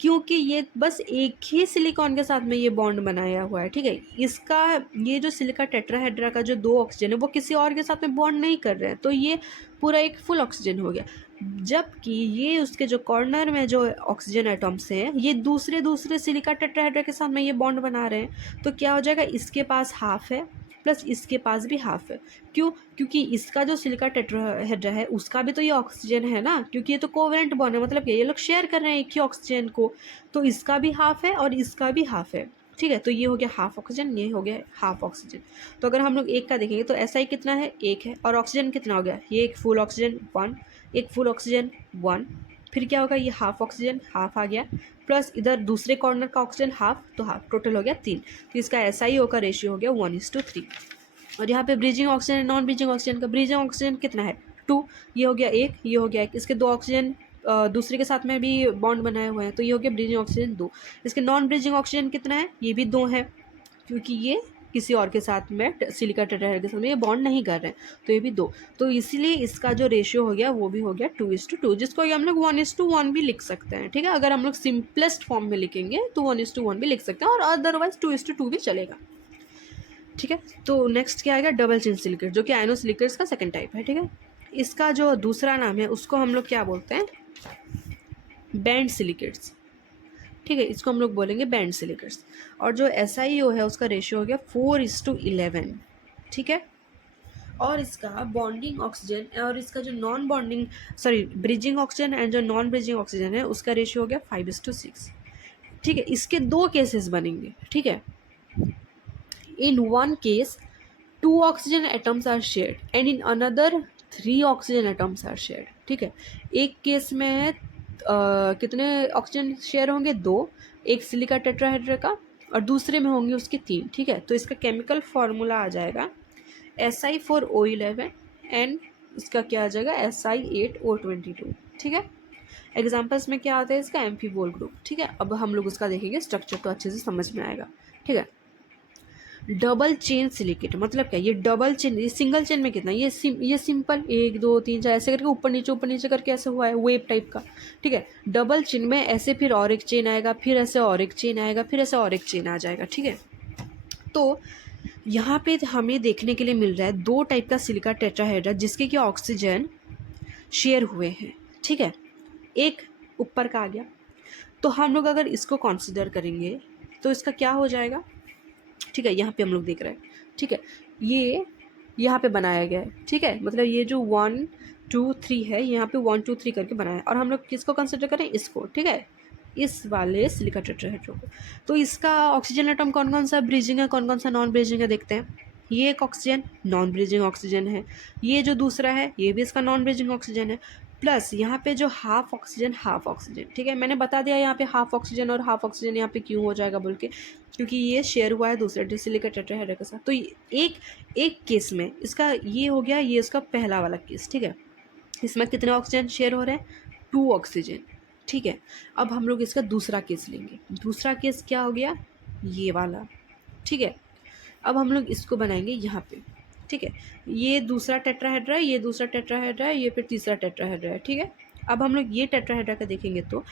क्योंकि ये बस एक ही सिलिकॉन के साथ में ये बॉन्ड बनाया हुआ है। ठीक है, इसका ये जो सिलिका टेट्राहेड्रा का जो 2 ऑक्सीजन है वो किसी और के साथ में बॉन्ड नहीं कर रहे हैं, तो ये पूरा एक फुल ऑक्सीजन हो गया। जबकि ये उसके जो कॉर्नर में जो ऑक्सीजन एटम्स हैं ये दूसरे सिलिका टेट्राहेड्रा के साथ में ये बॉन्ड बना रहे हैं, तो क्या हो जाएगा, इसके पास हाफ है प्लस इसके पास भी हाफ है। क्यों, क्योंकि इसका जो सिलिका टेट्राहेड्रा है उसका भी तो ये ऑक्सीजन है ना, क्योंकि ये तो कोवेलेंट बॉन्ड है, मतलब ये लोग शेयर कर रहे हैं एक ही ऑक्सीजन को, तो इसका भी हाफ है और इसका भी हाफ है। ठीक है, तो ये हो गया हाफ ऑक्सीजन, ये हो गया हाफ ऑक्सीजन। तो अगर हम लोग एक का देखेंगे तो ऐसा ही कितना है, एक है, और ऑक्सीजन कितना हो गया, ये एक फुल ऑक्सीजन 1, एक फुल ऑक्सीजन 1, फिर क्या होगा, ये हाफ ऑक्सीजन हाफ आ गया, प्लस इधर दूसरे कॉर्नर का ऑक्सीजन हाफ, तो हाफ, टोटल हो गया 3। तो इसका SiO का रेशियो हो गया 1:3। और यहाँ पे bridging oxygen non bridging oxygen का, ब्रीजिंग ऑक्सीजन कितना है 2, ये हो गया 1, ये हो गया 1, इसके 2 ऑक्सीजन दूसरे के साथ में भी बॉन्ड बनाए हुए हैं, तो ये हो गया ब्रीजिंग ऑक्सीजन 2। इसके नॉन ब्रीजिंग ऑक्सीजन कितना है, ये भी 2 है, क्योंकि ये किसी और के साथ में सिलिका टेट्राहेड्रा के साथ में ये बॉन्ड नहीं कर रहे हैं, तो ये भी 2। तो इसीलिए इसका जो रेशियो हो गया वो भी हो गया 2:2, जिसको हम लोग 1:1 भी लिख सकते हैं। ठीक है, अगर हम लोग सिंपलेस्ट फॉर्म में लिखेंगे तो 1:1 भी लिख सकते हैं और अदरवाइज 2:2 भी चलेगा। ठीक है। तो नेक्स्ट क्या आएगा, डबल चेन सिलिकेट, जो कि आयनो सिलिकेट्स का सेकंड टाइप है। ठीक है, इसका जो दूसरा नाम है उसको हम लोग क्या बोलते हैं, बैंड सिलिकेट्स। ठीक है, इसको हम लोग बोलेंगे बैंड सिलिकेट्स। और जो SiO है उसका रेशियो हो गया 4:11। ठीक है, और इसका बॉन्डिंग ऑक्सीजन और इसका जो non bonding sorry bridging oxygen and जो नॉन ब्रिजिंग ऑक्सीजन है उसका रेशियो हो गया 5:6। ठीक है, इसके दो केसेस बनेंगे। ठीक है, in one case 2 oxygen atoms are shared and in another 3 oxygen atoms are shared. ठीक है, एक केस में है कितने ऑक्सीजन शेयर होंगे, 2, एक सिलिका टेट्राहेड्रा का, और दूसरे में होंगे उसके 3। ठीक है, तो इसका केमिकल फार्मूला आ जाएगा Si4O11 एंड इसका क्या आ जाएगा Si8O22। ठीक है, एग्जाम्पल्स में क्या आता है इसका, एम्फीबोल ग्रुप। ठीक है, अब हम लोग उसका देखेंगे स्ट्रक्चर तो अच्छे से समझ में आएगा। ठीक है, डबल चेन सिलिकेट मतलब क्या, ये डबल चेन, ये सिंगल चेन में कितना, ये सिंपल 1 2 3 4 ऐसे करके ऊपर नीचे करके ऐसे हुआ है, वेव टाइप का। ठीक है, डबल चेन में ऐसे फिर और एक चेन आएगा, फिर ऐसे और एक चेन आएगा, फिर ऐसे और एक चेन आ जाएगा। ठीक है, तो यहाँ पे हमें देखने के लिए मिल रहा है 2 टाइप का सिलिका टेट्राहेड्रा जिसके कि ऑक्सीजन शेयर हुए हैं। ठीक है, एक ऊपर का आ गया, तो हम लोग अगर इसको कंसिडर करेंगे तो इसका क्या हो जाएगा। ठीक है, यहाँ पे हम लोग देख रहे हैं। ठीक है, ये यहाँ पे बनाया गया है। ठीक है, मतलब ये जो 1 2 3 है, यहाँ पे 1 2 3 करके बनाया है, और हम लोग किसको कंसिडर करें, इसको। ठीक है, इस वाले सिलिका टेट्राहेड्रा को। तो इसका ऑक्सीजन एटम कौन कौन सा ब्रीजिंग है, कौन कौन सा नॉन ब्रीजिंग है, देखते हैं। ये एक ऑक्सीजन नॉन ब्रीजिंग ऑक्सीजन है, ये जो दूसरा है ये भी इसका नॉन ब्रीजिंग ऑक्सीजन है, प्लस यहाँ पे जो हाफ ऑक्सीजन। ठीक है, मैंने बता दिया यहाँ पे हाफ ऑक्सीजन और हाफ ऑक्सीजन यहाँ पे क्यों हो जाएगा बोल के, क्योंकि ये शेयर हुआ है दूसरे सिलिका टेट्राहेड्रा के साथ। तो एक केस में इसका ये हो गया, ये इसका पहला वाला केस। ठीक है, इसमें कितने ऑक्सीजन शेयर हो रहे हैं, 2 ऑक्सीजन। ठीक है, अब हम लोग इसका दूसरा केस लेंगे। दूसरा केस क्या हो गया, ये वाला। ठीक है, अब हम लोग इसको बनाएंगे यहाँ पे। ठीक है, ये दूसरा टेट्राहेड्रा है, ये दूसरा टेट्राहेड्रा है, ये फिर तीसरा टेट्राहेड्रा है। ठीक है, अब हम लोग ये टेट्राहेड्रा का देखेंगे तो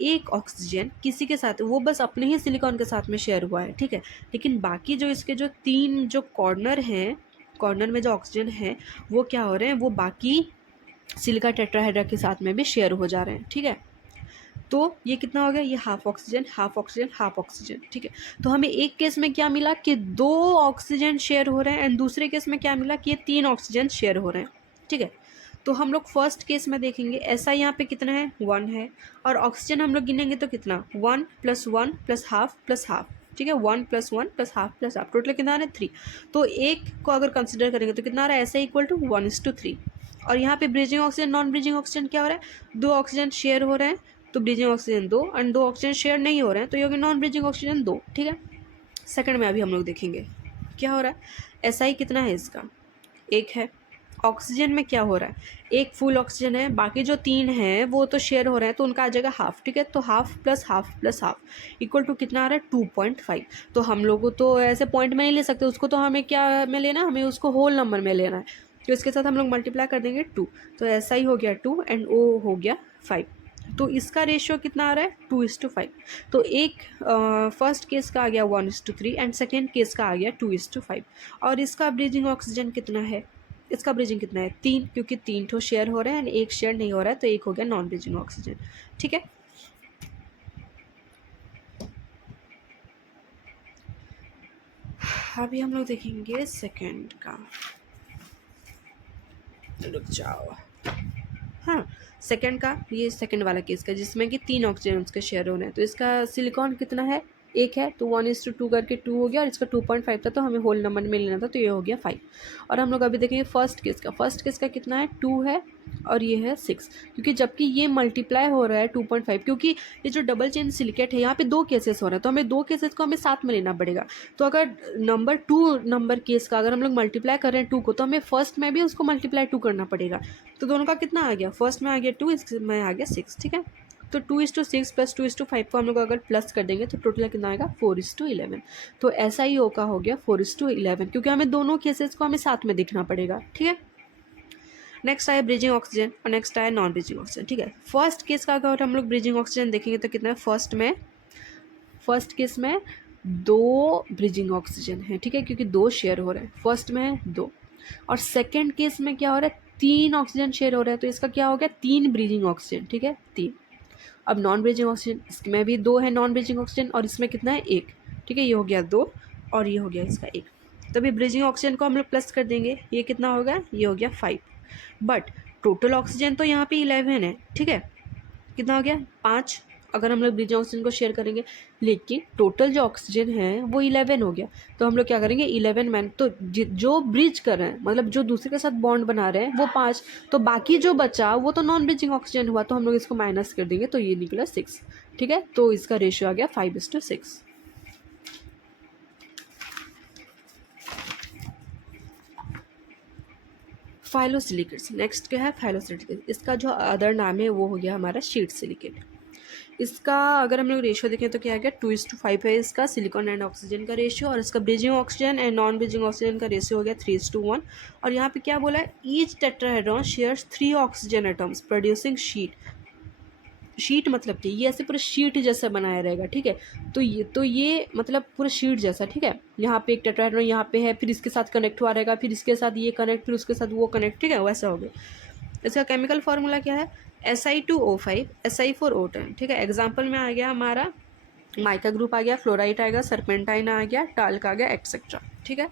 एक ऑक्सीजन किसी के साथ, वो बस अपने ही सिलिकॉन के साथ में शेयर हुआ है। ठीक है, लेकिन बाकी जो इसके जो 3 जो कॉर्नर हैं, कॉर्नर में जो ऑक्सीजन है वो क्या हो रहे हैं, वो बाकी सिलिका टेट्राहेड्रा के साथ में भी शेयर हो जा रहे हैं। ठीक है, तो ये कितना हो गया, ये half oxygen half oxygen half oxygen. ठीक है, तो हमें एक केस में क्या मिला कि 2 ऑक्सीजन शेयर हो रहे हैं, एंड दूसरे केस में क्या मिला कि ये 3 ऑक्सीजन शेयर हो रहे हैं। ठीक है, तो हम लोग फर्स्ट केस में देखेंगे, ऐसा यहाँ पे कितना है, 1 है, और ऑक्सीजन हम लोग गिनेंगे तो कितना, 1 + 1 + हाफ। ठीक है, 1 + 1 + हाफ, टोटल कितना आ रहा है, 3। तो एक को अगर कंसिडर करेंगे तो कितना आ रहा है, ऐसा = 1:3। और यहाँ पे bridging oxygen non bridging oxygen क्या हो रहा है, 2 ऑक्सीजन शेयर हो रहे हैं, तो bridging oxygen 2, and 2 oxygen share नहीं हो रहे हैं तो ये होगी नॉन ब्रीजिंग ऑक्सीजन 2। ठीक है, सेकंड में अभी हम लोग देखेंगे क्या हो रहा है। SI कितना है इसका, 1 है। ऑक्सीजन में क्या हो रहा है, एक फुल ऑक्सीजन है, बाकी जो 3 हैं वो तो शेयर हो रहे हैं, तो उनका आ जाएगा हाफ। ठीक है, तो हाफ + हाफ + हाफ = कितना आ रहा है, 2.5। तो हम लोग तो ऐसे पॉइंट में नहीं ले सकते उसको, तो हमें क्या में लेना है, हमें उसको होल नंबर में लेना है, तो इसके साथ हम लोग मल्टीप्लाई कर देंगे 2, तो SI हो गया 2 एंड O हो गया 5। तो इसका रेशियो कितना आ रहा है, 2:5। तो एक फर्स्ट केस का आ गया 1:3 एंड सेकेंड केस का आ गया 2:5। और इसका ब्रीजिंग ऑक्सीजन कितना है, इसका ब्रीजिंग कितना है, 3, क्योंकि 3 ठो शेयर हो रहे हैं एंड एक शेयर नहीं हो रहा है, तो एक हो गया नॉन ब्रीजिंग ऑक्सीजन। ठीक है, अभी हम लोग देखेंगे सेकेंड का, रुक जाओ। हाँ, सेकंड का, ये सेकंड वाला केस का जिसमें कि 3 ऑक्सीजन उसके शेयर हो रहे हैं, तो इसका सिलिकॉन कितना है, 1 है, तो 1:2 करके 2 हो गया, और इसका 2.5 था तो हमें होल नंबर में लेना था, तो ये हो गया 5। और हम लोग अभी देखेंगे फर्स्ट केस का कितना है, 2 है, और ये है 6, क्योंकि जबकि ये मल्टीप्लाई हो रहा है 2.5, क्योंकि ये जो डबल चेन सिलिकेट है यहाँ पे 2 केसेस हो रहे हैं, तो हमें 2 केसेस को हमें साथ में लेना पड़ेगा। तो अगर नंबर 2 नंबर केस का अगर हम लोग मल्टीप्लाई कर रहे हैं 2 को, तो हमें फर्स्ट में भी उसको मल्टीप्लाई 2 करना पड़ेगा। तो दोनों का कितना आ गया, फर्स्ट में आ गया 2, इसमें आ गया 6। ठीक है, तो 2:6 + 2:5 को हम लोग अगर प्लस कर देंगे तो टोटल कितना आएगा, 4:11। तो ऐसा ही का हो गया 4:11, क्योंकि हमें दोनों केसेस को हमें साथ में देखना पड़ेगा। ठीक है, नेक्स्ट आया ब्रीजिंग ऑक्सीजन और नेक्स्ट आया नॉन ब्रीजिंग ऑक्सीजन। ठीक है, फर्स्ट केस का अगर हम लोग ब्रीजिंग ऑक्सीजन देखेंगे तो कितना है, फर्स्ट केस में 2 ब्रिजिंग ऑक्सीजन है, ठीक है, क्योंकि 2 शेयर हो रहे हैं, फर्स्ट में है 2 और सेकेंड केस में क्या हो रहा है 3 ऑक्सीजन शेयर हो रहा है, तो इसका क्या हो गया 3 ब्रीजिंग ऑक्सीजन, ठीक है 3। अब नॉन ब्रीजिंग ऑक्सीजन, इसमें भी 2 है नॉन ब्रीजिंग ऑक्सीजन और इसमें कितना है 1, ठीक है, ये हो गया 2 और ये हो गया इसका 1। तभी ब्रीजिंग ऑक्सीजन को हम लोग प्लस कर देंगे, ये कितना होगा, ये हो गया 5। बट टोटल ऑक्सीजन तो यहाँ पे 11 है, ठीक है, कितना हो गया 5 अगर हम लोग ब्रिजिंग ऑक्सीजन को शेयर करेंगे, लेकिन टोटल जो ऑक्सीजन है वो 11 हो गया। तो हम लोग क्या करेंगे 11 मैन, तो जो ब्रिज कर रहे हैं मतलब जो दूसरे के साथ बॉन्ड बना रहे हैं वो 5, तो बाकी जो बचा वो तो नॉन ब्रिजिंग ऑक्सीजन हुआ, तो हम लोग इसको माइनस कर देंगे तो ये निकला 6, ठीक है, तो इसका रेशियो आ गया 5:6। फाइलोसिलिकेट्स, नेक्स्ट क्या है फाइलोसिलिकेट, इसका जो अदर नाम है वो हो गया हमारा शीट सिलिकेट। इसका अगर हम लोग रेशियो देखें तो क्या आ गया 2:5 है इसका सिलिकॉन एंड ऑक्सीजन का रेशियो, और इसका bridging oxygen and non bridging oxygen का रेशियो हो गया 3:1। और यहाँ पे क्या बोला है each tetrahedron shares 3 oxygen atoms producing sheet. Sheet मतलब कि ये ऐसे पूरा शीट जैसा बनाया रहेगा, ठीक है, तो ये मतलब पूरा शीट जैसा, ठीक है, यहाँ पे एक टेट्राहेड्रॉन यहाँ पे है, फिर इसके साथ कनेक्ट हुआ रहेगा, फिर इसके साथ ये कनेक्ट, फिर उसके साथ वो कनेक्ट, ठीक है, वैसा हो गया। इसका केमिकल फार्मूला क्या है Si2O5 Si4O10, ठीक है। एग्जाम्पल में आ गया हमारा माइका ग्रुप आ गया, फ्लोराइट आएगा, सरपेंटाइन आ गया, टाल्क आ गया, एक्सेट्रा, ठीक है।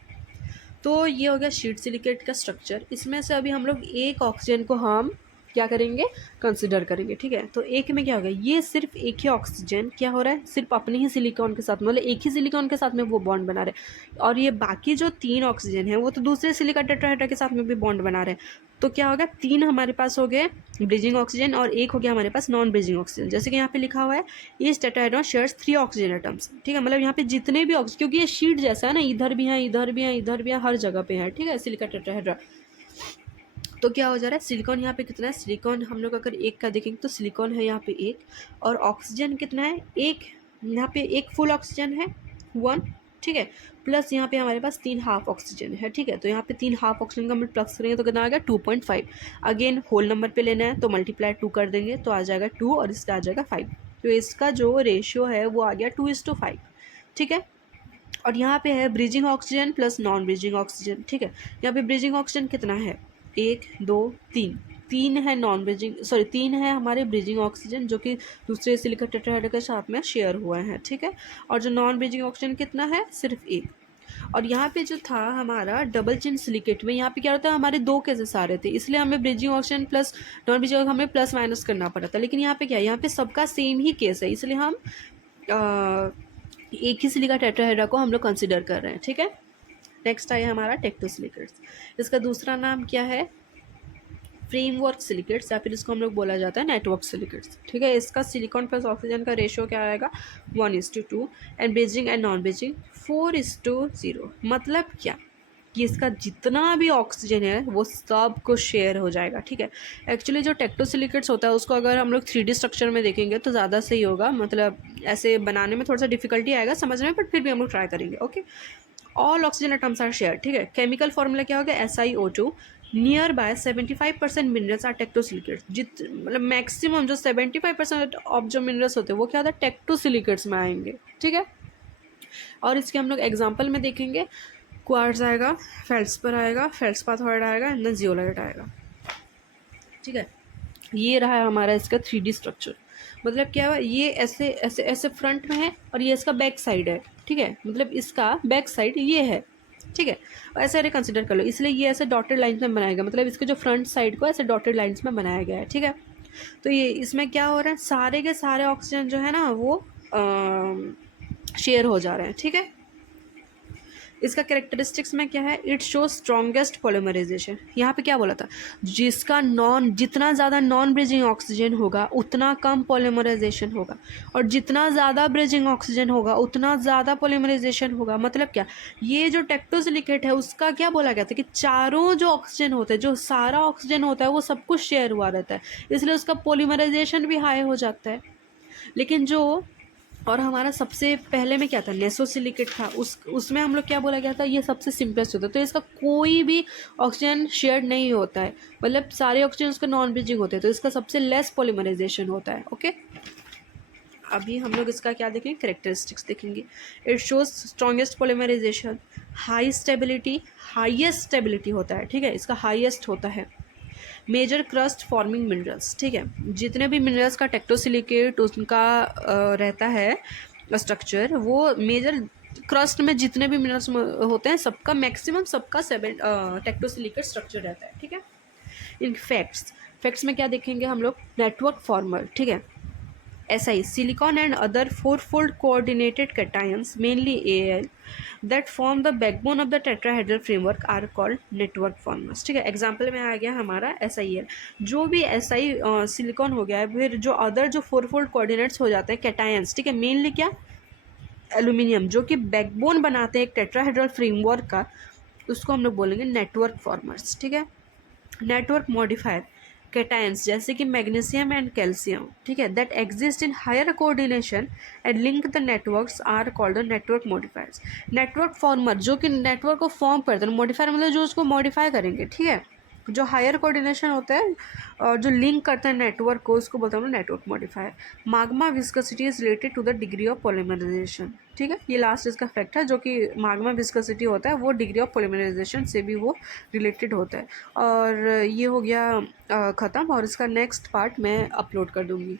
तो ये हो गया शीट सिलिकेट का स्ट्रक्चर। इसमें से अभी हम लोग एक ऑक्सीजन को हम क्या करेंगे कंसिडर करेंगे, ठीक है। तो एक में क्या होगा ये सिर्फ एक ही ऑक्सीजन क्या हो रहा है सिर्फ अपने ही सिलिकॉन के साथ मतलब एक ही सिलिकॉन के साथ में वो बॉन्ड बना रहे हैं, और ये बाकी जो 3 ऑक्सीजन है वो तो दूसरे सिलिका टेट्राहेड्रा के साथ में भी बॉन्ड बना रहे हैं। तो क्या होगा 3 हमारे पास हो गए ब्रिजिंग ऑक्सीजन और एक हो गया हमारे पास नॉन ब्रिजिंग ऑक्सीजन। जैसे कि यहाँ पे लिखा हुआ है each tetrahedron shares 3 oxygen atoms, ठीक है, मतलब यहाँ पे जितने भी ऑक्सीजन, क्योंकि ये शीट जैसा है ना, इधर भी है इधर भी है इधर भी है, हर जगह पे है, ठीक है, सिलिका टेट्राहेड्रा। तो क्या हो जा रहा है सिलिकॉन यहाँ पे कितना है, सिलिकॉन हम लोग अगर एक का देखेंगे तो सिलिकॉन है यहाँ पे 1 और ऑक्सीजन कितना है 1, यहाँ पे 1 फुल ऑक्सीजन है 1, ठीक है, प्लस यहाँ पे हमारे पास 3 हाफ ऑक्सीजन है, ठीक है। तो यहाँ पे 3 हाफ ऑक्सीजन का हम प्लस करेंगे तो कितना आ गया 2.5। अगेन होल नंबर पे लेना है तो मल्टीप्लाई 2 कर देंगे तो आ जाएगा 2 और इसका आ जाएगा 5। तो इसका जो रेशियो है वो आ गया 2:5, ठीक है। और यहाँ पे है bridging oxygen plus non bridging oxygen, ठीक है। यहाँ पे ब्रिजिंग ऑक्सीजन कितना है 1 2 3 है नॉन ब्रिजिंग 3 है हमारे ब्रिजिंग ऑक्सीजन जो कि दूसरे सिलिका टेट्राहेड्रा के साथ में शेयर हुआ है, ठीक है। और जो नॉन ब्रिजिंग ऑक्सीजन कितना है सिर्फ 1। और यहाँ पे जो था हमारा डबल चिन सिलिकेट में यहाँ पे क्या होता है हमारे 2 केसेस आ रहे थे, इसलिए हमें bridging oxygen plus non bridging हमें प्लस माइनस करना पड़ा था। लेकिन यहाँ पे क्या है यहाँ पे सबका सेम ही केस है, इसलिए हम एक ही सिलिका टेट्राहेड्रा को हम लोग कंसिडर कर रहे हैं, ठीक है। नेक्स्ट आया हमारा टेक्टोसिलिकेट्स। इसका दूसरा नाम क्या है फ्रेमवर्क सिलिकेट्स या फिर इसको हम लोग बोला जाता है नेटवर्क सिलिकेट्स, ठीक है। इसका सिलिकॉन प्लस ऑक्सीजन का रेशियो क्या आएगा 1:2 and bridging and non bridging 4:0। मतलब क्या कि इसका जितना भी ऑक्सीजन है वो सब कुछ शेयर हो जाएगा, ठीक है। एक्चुअली जो टेक्टोसिलिकेट्स होता है उसको अगर हम लोग 3D स्ट्रक्चर में देखेंगे तो ज़्यादा सही होगा, मतलब ऐसे बनाने में थोड़ा सा डिफिकल्टी आएगा समझने में, बट फिर भी हम लोग ट्राई करेंगे, okay. All oxygen atoms are share, ठीक है। केमिकल फॉर्मूला क्या होगा SiO2 nearby 75% minerals are tectosilicates. मतलब मैक्सिमम जो 75% ऑफ जो मिनरल्स होते हैं वो क्या होता है टेक्टोसिलिकेट्स में आएंगे, ठीक है। और इसके हम लोग एग्जाम्पल में देखेंगे क्वार्ट्ज आएगा, फेल्ड्सपर आएगा, फेल्ड्सपाथोराइड आएगा एंड जियोलाइट आएगा, ठीक है। ये रहा है हमारा इसका 3D स्ट्रक्चर। मतलब क्या है ये ऐसे ऐसे ऐसे फ्रंट में है और ये इसका बैक साइड है, ठीक है, मतलब इसका बैक साइड ये है, ठीक है। ऐसे अरे कंसिडर कर लो, इसलिए ये ऐसे डॉटेड लाइन्स में बनाया गया, मतलब इसके जो फ्रंट साइड को ऐसे डॉटेड लाइन्स में बनाया गया है, ठीक है। तो ये इसमें क्या हो रहा है सारे के सारे ऑक्सीजन जो है ना वो शेयर हो जा रहे हैं, ठीक है। इसका कैरेक्टरिस्टिक्स में क्या है इट शो स्ट्रॉन्गेस्ट पॉलीमराइजेशन। यहाँ पे क्या बोला था जिसका जितना ज़्यादा नॉन ब्रिजिंग ऑक्सीजन होगा उतना कम पॉलीमराइजेशन होगा, और जितना ज़्यादा ब्रिजिंग ऑक्सीजन होगा उतना ज़्यादा पॉलीमराइजेशन होगा। मतलब क्या ये जो टेक्टोसिलिकेट है उसका क्या बोला गया था कि चारों जो ऑक्सीजन होते हैं जो सारा ऑक्सीजन होता है वो सब कुछ शेयर हुआ रहता है, इसलिए उसका पॉलीमराइजेशन भी हाई हो जाता है। लेकिन जो और हमारा सबसे पहले में क्या था नेसोसिलिकेट था, उसमें हम लोग क्या बोला गया था ये सबसे सिंपलेस्ट होता है, तो इसका कोई भी ऑक्सीजन शेयर नहीं होता है, मतलब सारे ऑक्सीजन उसका नॉन ब्रिजिंग होते हैं, तो इसका सबसे लेस पॉलीमराइजेशन होता है, ओके। अभी हम लोग इसका क्या देखेंगे, करेक्टरिस्टिक्स देखेंगे। It shows strongest polymerisation, high stability, highest stability होता है, ठीक है, इसका हाईएस्ट होता है। मेजर क्रस्ट फॉर्मिंग मिनरल्स, ठीक है, जितने भी मिनरल्स का टेक्टोसिलिकेट उनका रहता है स्ट्रक्चर, वो मेजर क्रस्ट में जितने भी मिनरल्स होते हैं सबका मैक्सिमम सबका 7 टेक्टोसिलिकेट स्ट्रक्चर रहता है, ठीक है। इन फैक्ट्स में क्या देखेंगे हम लोग, नेटवर्क फॉर्मर, ठीक है, SI silicon and other fourfold coordinated cations mainly Al that form the backbone of the tetrahedral framework are called network formers, ठीक है। एग्जाम्पल में आ गया हमारा SIL, जो भी SI सिलिकॉन हो गया है, फिर जो अदर जो फोरफोल्ड कोऑर्डिनेट्स हो जाते हैं कैटायंस, ठीक है, मेनली क्या, एल्यूमिनियम, जो कि बैकबोन बनाते हैं एक टेट्राहेड्रल फ्रेमवर्क का, उसको हम लोग बोलेंगे नेटवर्क फॉर्मर्स, ठीक है। नेटवर्क मॉडिफायर कैटायंस जैसे कि मैग्नीशियम एंड कैल्शियम, ठीक है, that exist in higher coordination and link the networks are called the network modifiers. Network former जो कि नेटवर्क को फॉर्म करते हैं, मॉडिफायर मतलब जो उसको मॉडिफाई करेंगे, ठीक है, जो हायर कोऑर्डिनेशन होता है और जो लिंक करते हैं नेटवर्क को, उसको बोलते हैं network modifier. Magma viscosity is related to the degree of polymerisation, ठीक है, ये लास्ट इसका फैक्ट है, जो कि माग्मा विस्कोसिटी होता है वो डिग्री ऑफ पॉलीमराइजेशन से भी वो रिलेटेड होता है। और ये हो गया ख़त्म, और इसका नेक्स्ट पार्ट मैं अपलोड कर दूँगी।